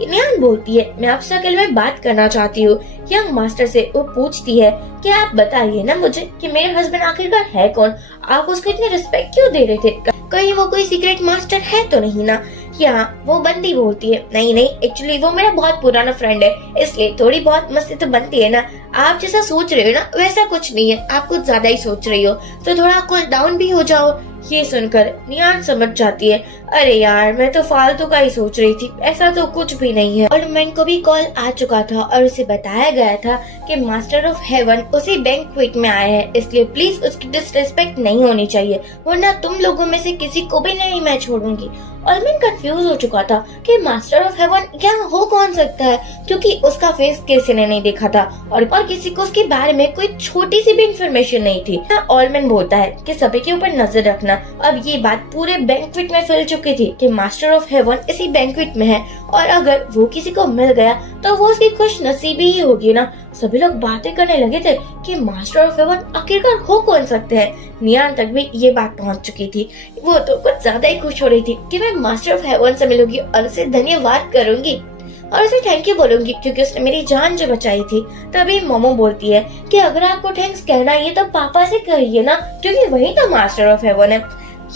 नियान बोलती है मैं आपसे अकेले में बात करना चाहती हूँ। यंग मास्टर से वो पूछती है कि आप बताइए ना मुझे कि मेरे हस्बैंड आखिरकार है कौन, आप उसको इतने रिस्पेक्ट क्यों दे रहे थे, कहीं वो कोई सीक्रेट मास्टर है तो नहीं ना। यहाँ वो बंदी बोलती है नहीं नहीं एक्चुअली वो मेरा बहुत पुराना फ्रेंड है, इसलिए थोड़ी बहुत मस्ती तो बनती है ना। आप जैसा सोच रहे हो ना वैसा कुछ नहीं है, आप कुछ ज्यादा ही सोच रही हो, तो थोड़ा कूल डाउन भी हो जाओ। ये सुनकर नियान समझ जाती है अरे यार मैं तो फालतू का ही सोच रही थी, ऐसा तो कुछ भी नहीं है। और मैन को भी कॉल आ चुका था और उसे बताया गया था कि मास्टर ऑफ हेवन उसी बैंक्वेट में आए हैं, इसलिए प्लीज उसकी डिसरिस्पेक्ट नहीं होनी चाहिए वरना तुम लोगों में से किसी को भी नहीं मैं छोड़ूंगी। ऑलमैन कंफ्यूज हो चुका था कि मास्टर ऑफ हेवन क्या हो कौन सकता है, क्योंकि उसका फेस किसी ने नहीं देखा था और किसी को उसके बारे में कोई छोटी सी भी इंफॉर्मेशन नहीं थी। ऑलमैन बोलता है कि सभी के ऊपर नजर रखना। अब ये बात पूरे बैंक्वेट में फैल चुकी थी कि मास्टर ऑफ हेवन इसी बैंक्वेट में है और अगर वो किसी को मिल गया तो वो उसकी खुश नसीबी ही होगी ना। सभी लोग बातें करने लगे थे कि मास्टर ऑफ हेवन आखिरकार हो कौन सकते हैं। नियान तक भी ये बात पहुंच चुकी थी। वो तो कुछ ज्यादा ही खुश हो रही थी कि मैं मास्टर ऑफ हेवन से मिलूंगी और उसे धन्यवाद करूंगी और उसे थैंक यू बोलूंगी क्योंकि उसने मेरी जान जो बचाई थी। तभी मोमो बोलती है कि अगर आपको थैंक्स कहना है तो पापा से कहिए ना, क्योंकि वही तो मास्टर ऑफ हेवन है।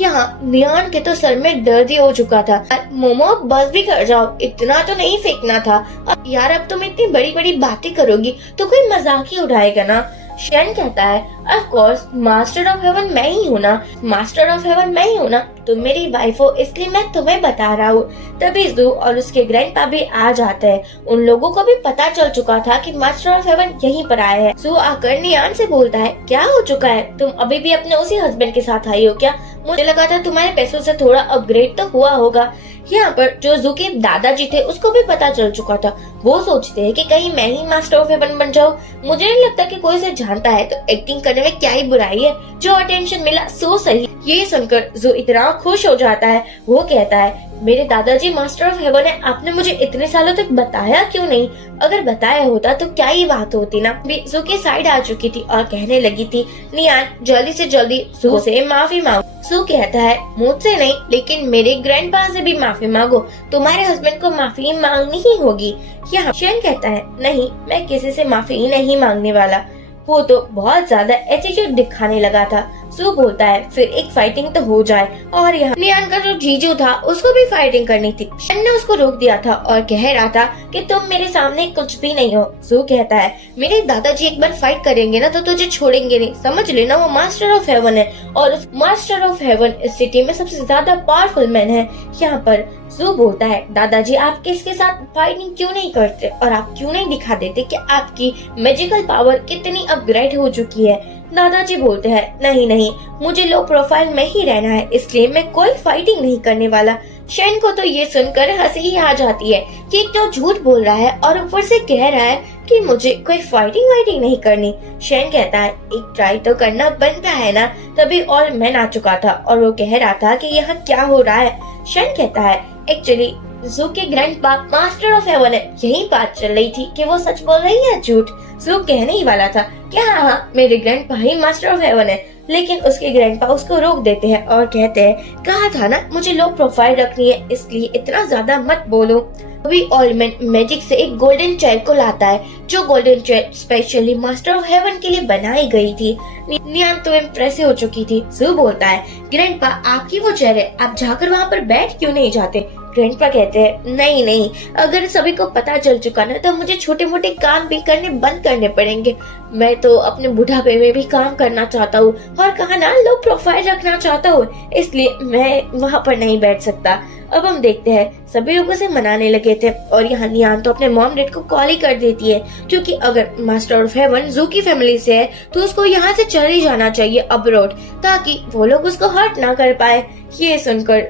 यहाँ नियान के तो सर में दर्द ही हो चुका था। मोमो बस भी कर जाओ, इतना तो नहीं फेंकना था। अब यार अब तुम इतनी बड़ी बड़ी बातें करोगी तो कोई मजाक ही उड़ाएगा ना। शन कहता है of course master of haven मैं ही हूँ ना, मास्टर ऑफ हेवन मैं ही हूँ ना, तुम मेरी वाइफ हो इसलिए मैं तुम्हें बता रहा हूँ। तभी जू और उसके ग्रैंडपा भी आ जाते हैं। उन लोगों को भी पता चल चुका था कि मास्टर ऑफ हेवन यहीं पर आए हैं। जू आकर नियान से बोलता है क्या हो चुका है, तुम अभी भी अपने उसी हस्बैंड के साथ आई हो क्या? मुझे लगा था तुम्हारे पैसों से थोड़ा अपग्रेड तो हुआ होगा। यहाँ पर जो जू के दादाजी थे उसको भी पता चल चुका था। वो सोचते हैं कि कहीं मैं ही मास्टर ऑफ हेवन बन जाऊँ। मुझे नहीं लगता कि कोई इसे जानता है तो एक्टिंग करने में क्या ही बुराई है, जो अटेंशन मिला सो सही। ये सुनकर जो इतना खुश हो जाता है वो कहता है मेरे दादाजी मास्टर ऑफ हेवन है, आपने मुझे इतने सालों तक बताया क्यों नहीं? अगर बताया होता तो क्या ही बात होती ना। जू की साइड आ चुकी थी और कहने लगी थी नियान जल्दी से जल्दी जू से माफी मांगो। जू कहता है मुझसे नहीं लेकिन मेरे ग्रैंडपा से भी माफी मांगो, तुम्हारे हस्बैंड को माफी मांगनी ही होगी। यहाँ शन कहता है नहीं मैं किसी से माफी नहीं मांगने वाला। वो तो बहुत ज्यादा एटीट्यूड दिखाने लगा था। जू बोलता है फिर एक फाइटिंग तो हो जाए। और यहाँ नियान का जो जीजू था उसको भी फाइटिंग करनी थी। शन ने उसको रोक दिया था और कह रहा था कि तुम मेरे सामने कुछ भी नहीं हो। जू कहता है मेरे दादाजी एक बार फाइट करेंगे ना तो तुझे छोड़ेंगे नहीं, समझ लेना वो मास्टर ऑफ हेवन है और उस मास्टर ऑफ हेवन इस सिटी में सबसे ज्यादा पावरफुल मैन है। यहाँ पर जू बोलता है दादाजी आप किसके साथ फाइटिंग क्यों नहीं करते और आप क्यों नहीं दिखा देते कि आपकी मैजिकल पावर कितनी अपग्रेड हो चुकी है। दादाजी बोलते हैं नहीं नहीं मुझे लो प्रोफाइल में ही रहना है इसलिए मैं कोई फाइटिंग नहीं करने वाला। शन को तो ये सुनकर हंसी ही आ जाती है कि एक तो झूठ बोल रहा है और ऊपर से कह रहा है कि मुझे कोई फाइटिंग वाइटिंग नहीं करनी। शन कहता है एक ट्राई तो करना बनता है ना। तभी और मैन आ चुका था और वो कह रहा था कि यहाँ क्या हो रहा है। शन कहता है एक्चुअली जू के ग्रैंडपा मास्टर ऑफ हेवन है, यही बात चल रही थी कि वो सच बोल रही है झूठ। जू कहने ही वाला था कि हाँ मेरे grandpa he master of haven है, लेकिन उसके ग्रैंडपा उसको रोक देते हैं और कहते हैं कहा था ना मुझे लो प्रोफाइल रखनी है इसलिए इतना ज्यादा मत बोलो। अभी ऑलमैन मैजिक से एक गोल्डन चेयर को लाता है जो golden chair specially master of haven के लिए बनाई गई थी। नियान तो इम्प्रेस हो चुकी थी। जू बोलता है ग्रैंडपा आपकी वो चेयर है, आप जाकर वहाँ पर बैठ क्यों नहीं जाते? ग्रैंडपा कहते हैं नहीं नहीं अगर सभी को पता चल चुका ना तो मुझे छोटे मोटे काम भी करने बंद करने पड़ेंगे। मैं तो अपने बुढ़ापे में भी काम करना चाहता हूँ और कहा ना लो प्रोफाइल रखना चाहता हूँ, इसलिए मैं वहाँ पर नहीं बैठ सकता। अब हम देखते हैं सभी लोग उसे मनाने लगे थे और यहाँ नियान तो अपने मॉम डैड को कॉल ही कर देती है क्योंकि अगर मास्टर ऑफ हेवन जू की फैमिली से है तो उसको यहाँ से चले जाना चाहिए अब्रॉड ताकि वो लोग उसको हर्ट ना कर पाए। ये सुनकर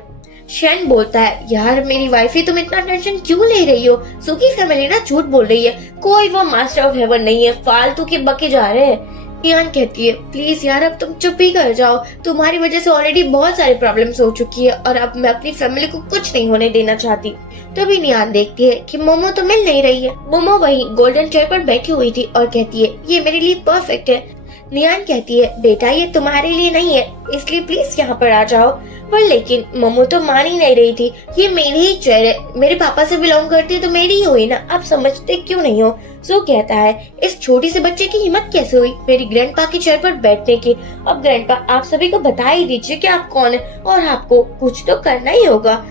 शेन बोलता है, यार मेरी वाइफ ही, तुम इतना टेंशन क्यों ले रही हो? सू की फैमिली ना झूठ बोल रही है, कोई वो मास्टर ऑफ हेवन नहीं है, फालतू के बके जा रहे हैं। नियान कहती है, प्लीज यार अब तुम चुप ही कर जाओ, तुम्हारी वजह से ऑलरेडी बहुत सारी प्रॉब्लम्स हो चुकी है और अब मैं अपनी फैमिली को कुछ नहीं होने देना चाहती। तभी नियान देखती है कि मोमो तो मिल नहीं रही है। मोमो वही गोल्डन चेयर पर बैठी हुई थी और कहती है, ये मेरे लिए परफेक्ट है। नियान कहती है, बेटा ये तुम्हारे लिए नहीं है, इसलिए प्लीज यहाँ पर आ जाओ। पर लेकिन मोमो तो मान ही नहीं रही थी, ये मेरी ही चेयर है, मेरे पापा से बिलोंग करती है तो मेरी ही हुई ना, आप समझते क्यों नहीं हो? सो कहता है, इस छोटी से बच्चे की हिम्मत कैसे हुई मेरी ग्रैंडपा की चेयर पर बैठने की? अब ग्रैंडपा आप सभी को बता ही दीजिए कि आप कौन है और आपको कुछ तो करना ही होगा।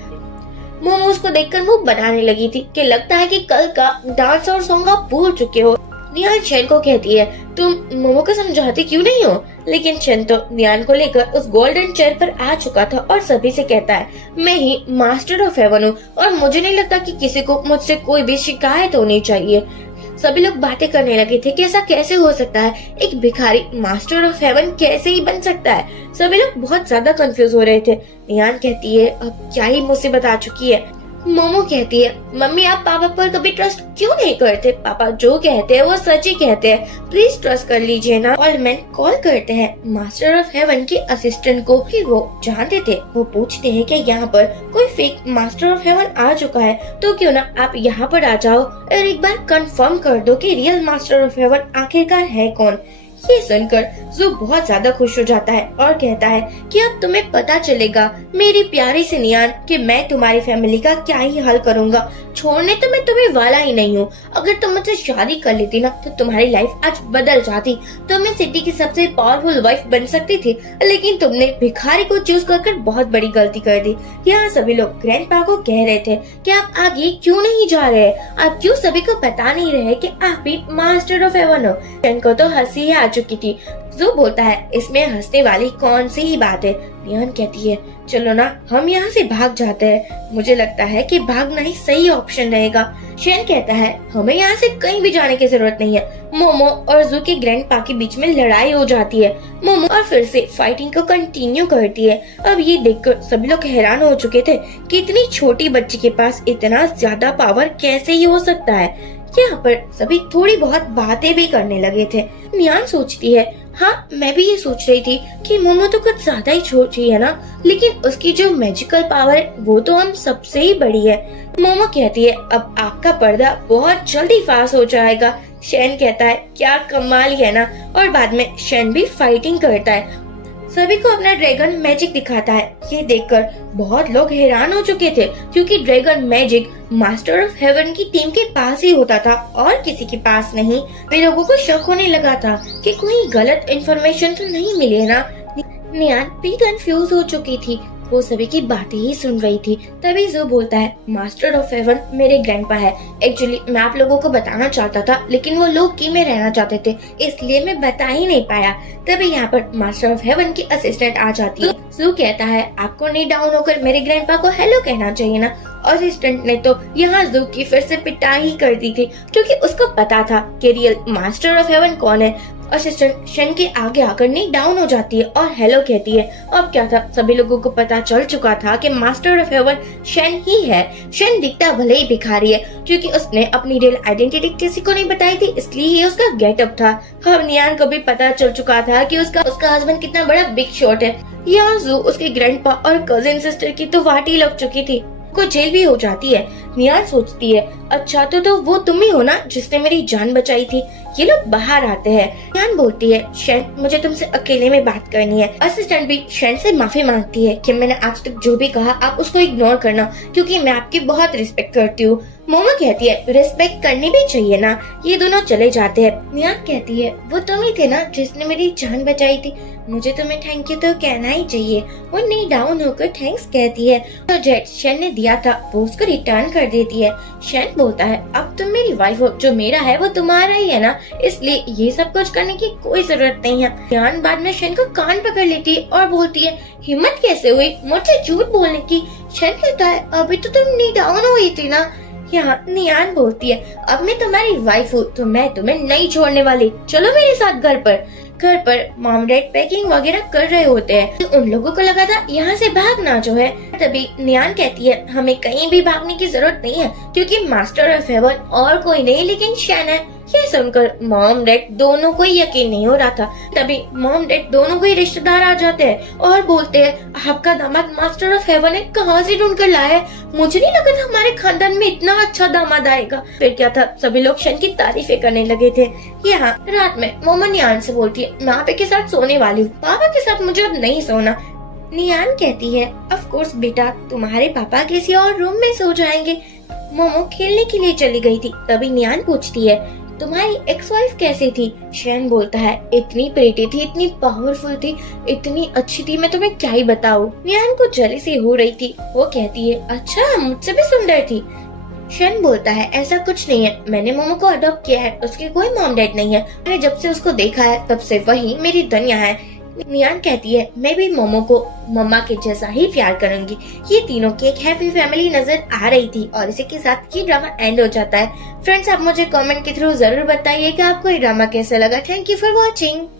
मोमो उसको देखकर मुंह बनाने लगी थी कि लगता है कि कल का डांस और सॉन्ग आप भूल चुके हो। नियान शेन को कहती है, तुम मोमो को समझाते क्यों नहीं हो? लेकिन शेन तो नियान को लेकर उस गोल्डन चेयर पर आ चुका था और सभी से कहता है, मैं ही मास्टर ऑफ हेवन हूँ और मुझे नहीं लगता कि किसी को मुझसे कोई भी शिकायत होनी चाहिए। सभी लोग बातें करने लगे थे कि ऐसा कैसे हो सकता है, एक भिखारी मास्टर ऑफ हेवन कैसे ही बन सकता है। सभी लोग बहुत ज्यादा कंफ्यूज हो रहे थे। नियान कहती है, अब क्या ही मुसीबत आ चुकी है। मोमो कहती है, मम्मी आप पापा पर कभी ट्रस्ट क्यों नहीं करते? पापा जो कहते हैं वो सच ही कहते हैं, प्लीज ट्रस्ट कर लीजिए ना। और मैन कॉल करते हैं मास्टर ऑफ हेवन के असिस्टेंट को कि वो जानते थे। वो पूछते हैं कि यहाँ पर कोई फेक मास्टर ऑफ हेवन आ चुका है, तो क्यों ना आप यहाँ पर आ जाओ और एक बार कंफर्म कर दो कि रियल मास्टर ऑफ हेवन आखिरकार है कौन। ये सुनकर जू बहुत ज्यादा खुश हो जाता है और कहता है कि अब तुम्हें पता चलेगा मेरी प्यारी सी नियान कि मैं तुम्हारी फैमिली का क्या ही हल करूंगा। छोड़ने तो मैं तुम्हें वाला ही नहीं हूँ। अगर तुम मुझसे शादी कर लेती ना तो तुम्हारी लाइफ आज बदल जाती, तो मैं सिटी की सबसे पावरफुल वाइफ बन सकती थी, लेकिन तुमने भिखारी को चूज कर बहुत बड़ी गलती कर दी। यहाँ सभी लोग ग्रैंडपा को कह रहे थे कि आप आगे क्यों नहीं जा रहे, आप क्यों सभी को बता नहीं रहे कि आप भी मास्टर ऑफ हेवन हो। शेन को तो हंसी आ चुकी थी। जू बोलता है, इसमें हंसने वाली कौन सी ही बात है? नियान कहती है, चलो ना हम यहाँ से भाग जाते हैं, मुझे लगता है कि भागना ही सही ऑप्शन रहेगा। शेन कहता है, हमें यहाँ से कहीं भी जाने की जरूरत नहीं है। मोमो और जू के ग्रैंडपा के बीच में लड़ाई हो जाती है। मोमो और फिर से फाइटिंग को कंटिन्यू करती है। अब ये देखकर सभी लोग हैरान हो चुके थे कि इतनी छोटी बच्ची के पास इतना ज्यादा पावर कैसे ही हो सकता है। यहाँ पर सभी थोड़ी बहुत बातें भी करने लगे थे। नियान सोचती है, हाँ मैं भी ये सोच रही थी कि मोमो तो कुछ ज्यादा ही छोटी है ना, लेकिन उसकी जो मैजिकल पावर है वो तो हम सबसे ही बड़ी है। मोमो कहती है, अब आपका पर्दा बहुत जल्दी फास्ट हो जाएगा। शेन कहता है, क्या कमाल है ना। और बाद में शेन भी फाइटिंग करता है, सभी को अपना ड्रैगन मैजिक दिखाता है। ये देखकर बहुत लोग हैरान हो चुके थे क्योंकि dragon magic master of haven की टीम के पास ही होता था और किसी के पास नहीं। वे लोगों को शक होने लगा था कि कोई गलत इन्फॉर्मेशन तो नहीं मिली है ना। नियान भी कंफ्यूज हो चुकी थी, वो सभी की बातें ही सुन रही थी। तभी जो बोलता है, मास्टर ऑफ हेवन मेरे ग्रैंडपा है। एक्चुअली मैं आप लोगों को बताना चाहता था, लेकिन वो लोग की में रहना चाहते थे, इसलिए मैं बता ही नहीं पाया। तभी यहाँ पर मास्टर ऑफ हेवन की असिस्टेंट आ जाती है। जू कहता है, आपको नहीं डाउन होकर मेरे ग्रैंडपा को हेलो कहना चाहिए ना। असिस्टेंट ने तो यहाँ जू की फिर से पिटाई कर दी थी क्योंकि उसको पता था कि रियल मास्टर ऑफ हेवन कौन है। असिस्टेंट शेन के आगे आकर नी डाउन हो जाती है और हेलो कहती है। अब क्या था, सभी लोगों को पता चल चुका था कि मास्टर ऑफ हेवन शेन ही है। शेन दिखता भले ही भिखारी है क्योंकि उसने अपनी रियल आइडेंटिटी किसी को नहीं बताई थी, इसलिए ये उसका गेटअप था। अब नियान को भी पता चल चुका था कि उसका हस्बैंड कितना बड़ा बिग शॉट है। यहाँ जू उसके ग्रैंडपा और कजिन सिस्टर की तो वाटी लग चुकी थी, को जेल भी हो जाती है। नियान सोचती है, अच्छा तो वो तुम ही हो ना जिसने मेरी जान बचाई थी। ये लोग बाहर आते हैं। नियान बोलती है, शेन मुझे तुमसे अकेले में बात करनी है। असिस्टेंट भी शेन से माफी मांगती है कि मैंने आज तक जो भी कहा आप उसको इग्नोर करना क्योंकि मैं आपकी बहुत रिस्पेक्ट करती हूँ। मोमो कहती है, रिस्पेक्ट करनी भी चाहिए ना। ये दोनों चले जाते हैं। नियान कहती है, वो तुम ही थे ना जिसने मेरी जान बचाई थी, मुझे तुम्हें थैंक यू तो कहना ही चाहिए। वो नी डाउन होकर थैंक्स कहती है। तो जेट शेन ने दिया था वो उसको रिटर्न कर देती है। शेन बोलता है, अब तुम मेरी वाइफ हो, जो मेरा है वो तुम्हारा ही है ना, इसलिए ये सब कुछ करने की कोई जरूरत नहीं है। नियान बाद में शेन को कान पकड़ लेती है और बोलती है, हिम्मत कैसे हुई मुझसे झूठ बोलने की? शेन कहता है, अभी तो तुम नी डाउन हुई थी ना। यहाँ नियान बोलती है, अब मैं तुम्हारी वाइफ हूँ तो मैं तुम्हें नहीं छोड़ने वाली, चलो मेरे साथ घर पर। घर पर मॉम डैड पैकिंग वगैरह कर रहे होते हैं। तो उन लोगों को लगा था यहाँ से भागना जो है। तभी नियान कहती है हमें कहीं भी भागने की जरूरत नहीं है क्योंकि मास्टर ऑफ हेवन और कोई नहीं लेकिन शन है। ये सुनकर मॉम डैड दोनों को यकीन नहीं हो रहा था। तभी मॉम डैड दोनों को ही रिश्तेदार आ जाते हैं और बोलते हैं आपका दामाद मास्टर ऑफ हेवन है, कहाँ से ढूंढ कर लाया है? मुझे नहीं लगा था हमारे खानदान में इतना अच्छा दामाद आएगा। फिर क्या था, सभी लोग शन की तारीफें करने लगे थे। यहाँ रात में मोमो नियान से बोलती है मैं पापा के साथ सोने वाली हूँ, पापा के साथ मुझे अब नहीं सोना। नियान कहती है ऑफ कोर्स बेटा, तुम्हारे पापा किसी और रूम में सो जाएंगे। मोमो खेलने के लिए चली गई थी। तभी नियान पूछती है तुम्हारी एक्स वाइफ कैसी थी? शन बोलता है इतनी प्रीटी थी, इतनी पावरफुल थी, इतनी अच्छी थी, मैं तुम्हें क्या ही बताऊं। नियान को जेलसी हो रही थी। वो कहती है अच्छा मुझसे भी सुंदर थी। शन बोलता है ऐसा कुछ नहीं है, मैंने मोमो को अडॉप्ट किया है, उसके कोई मॉम डैड नहीं है। मैंने जब से उसको देखा है तब से वही मेरी दुनिया है। नियान कहती है मैं भी मोमो को मम्मा के जैसा ही प्यार करूंगी। ये तीनों की एक हैप्पी फैमिली नजर आ रही थी और इसी के साथ ये ड्रामा एंड हो जाता है। फ्रेंड्स आप मुझे कमेंट के थ्रू जरूर बताइए कि आपको ये ड्रामा कैसा लगा। Thank you for watching.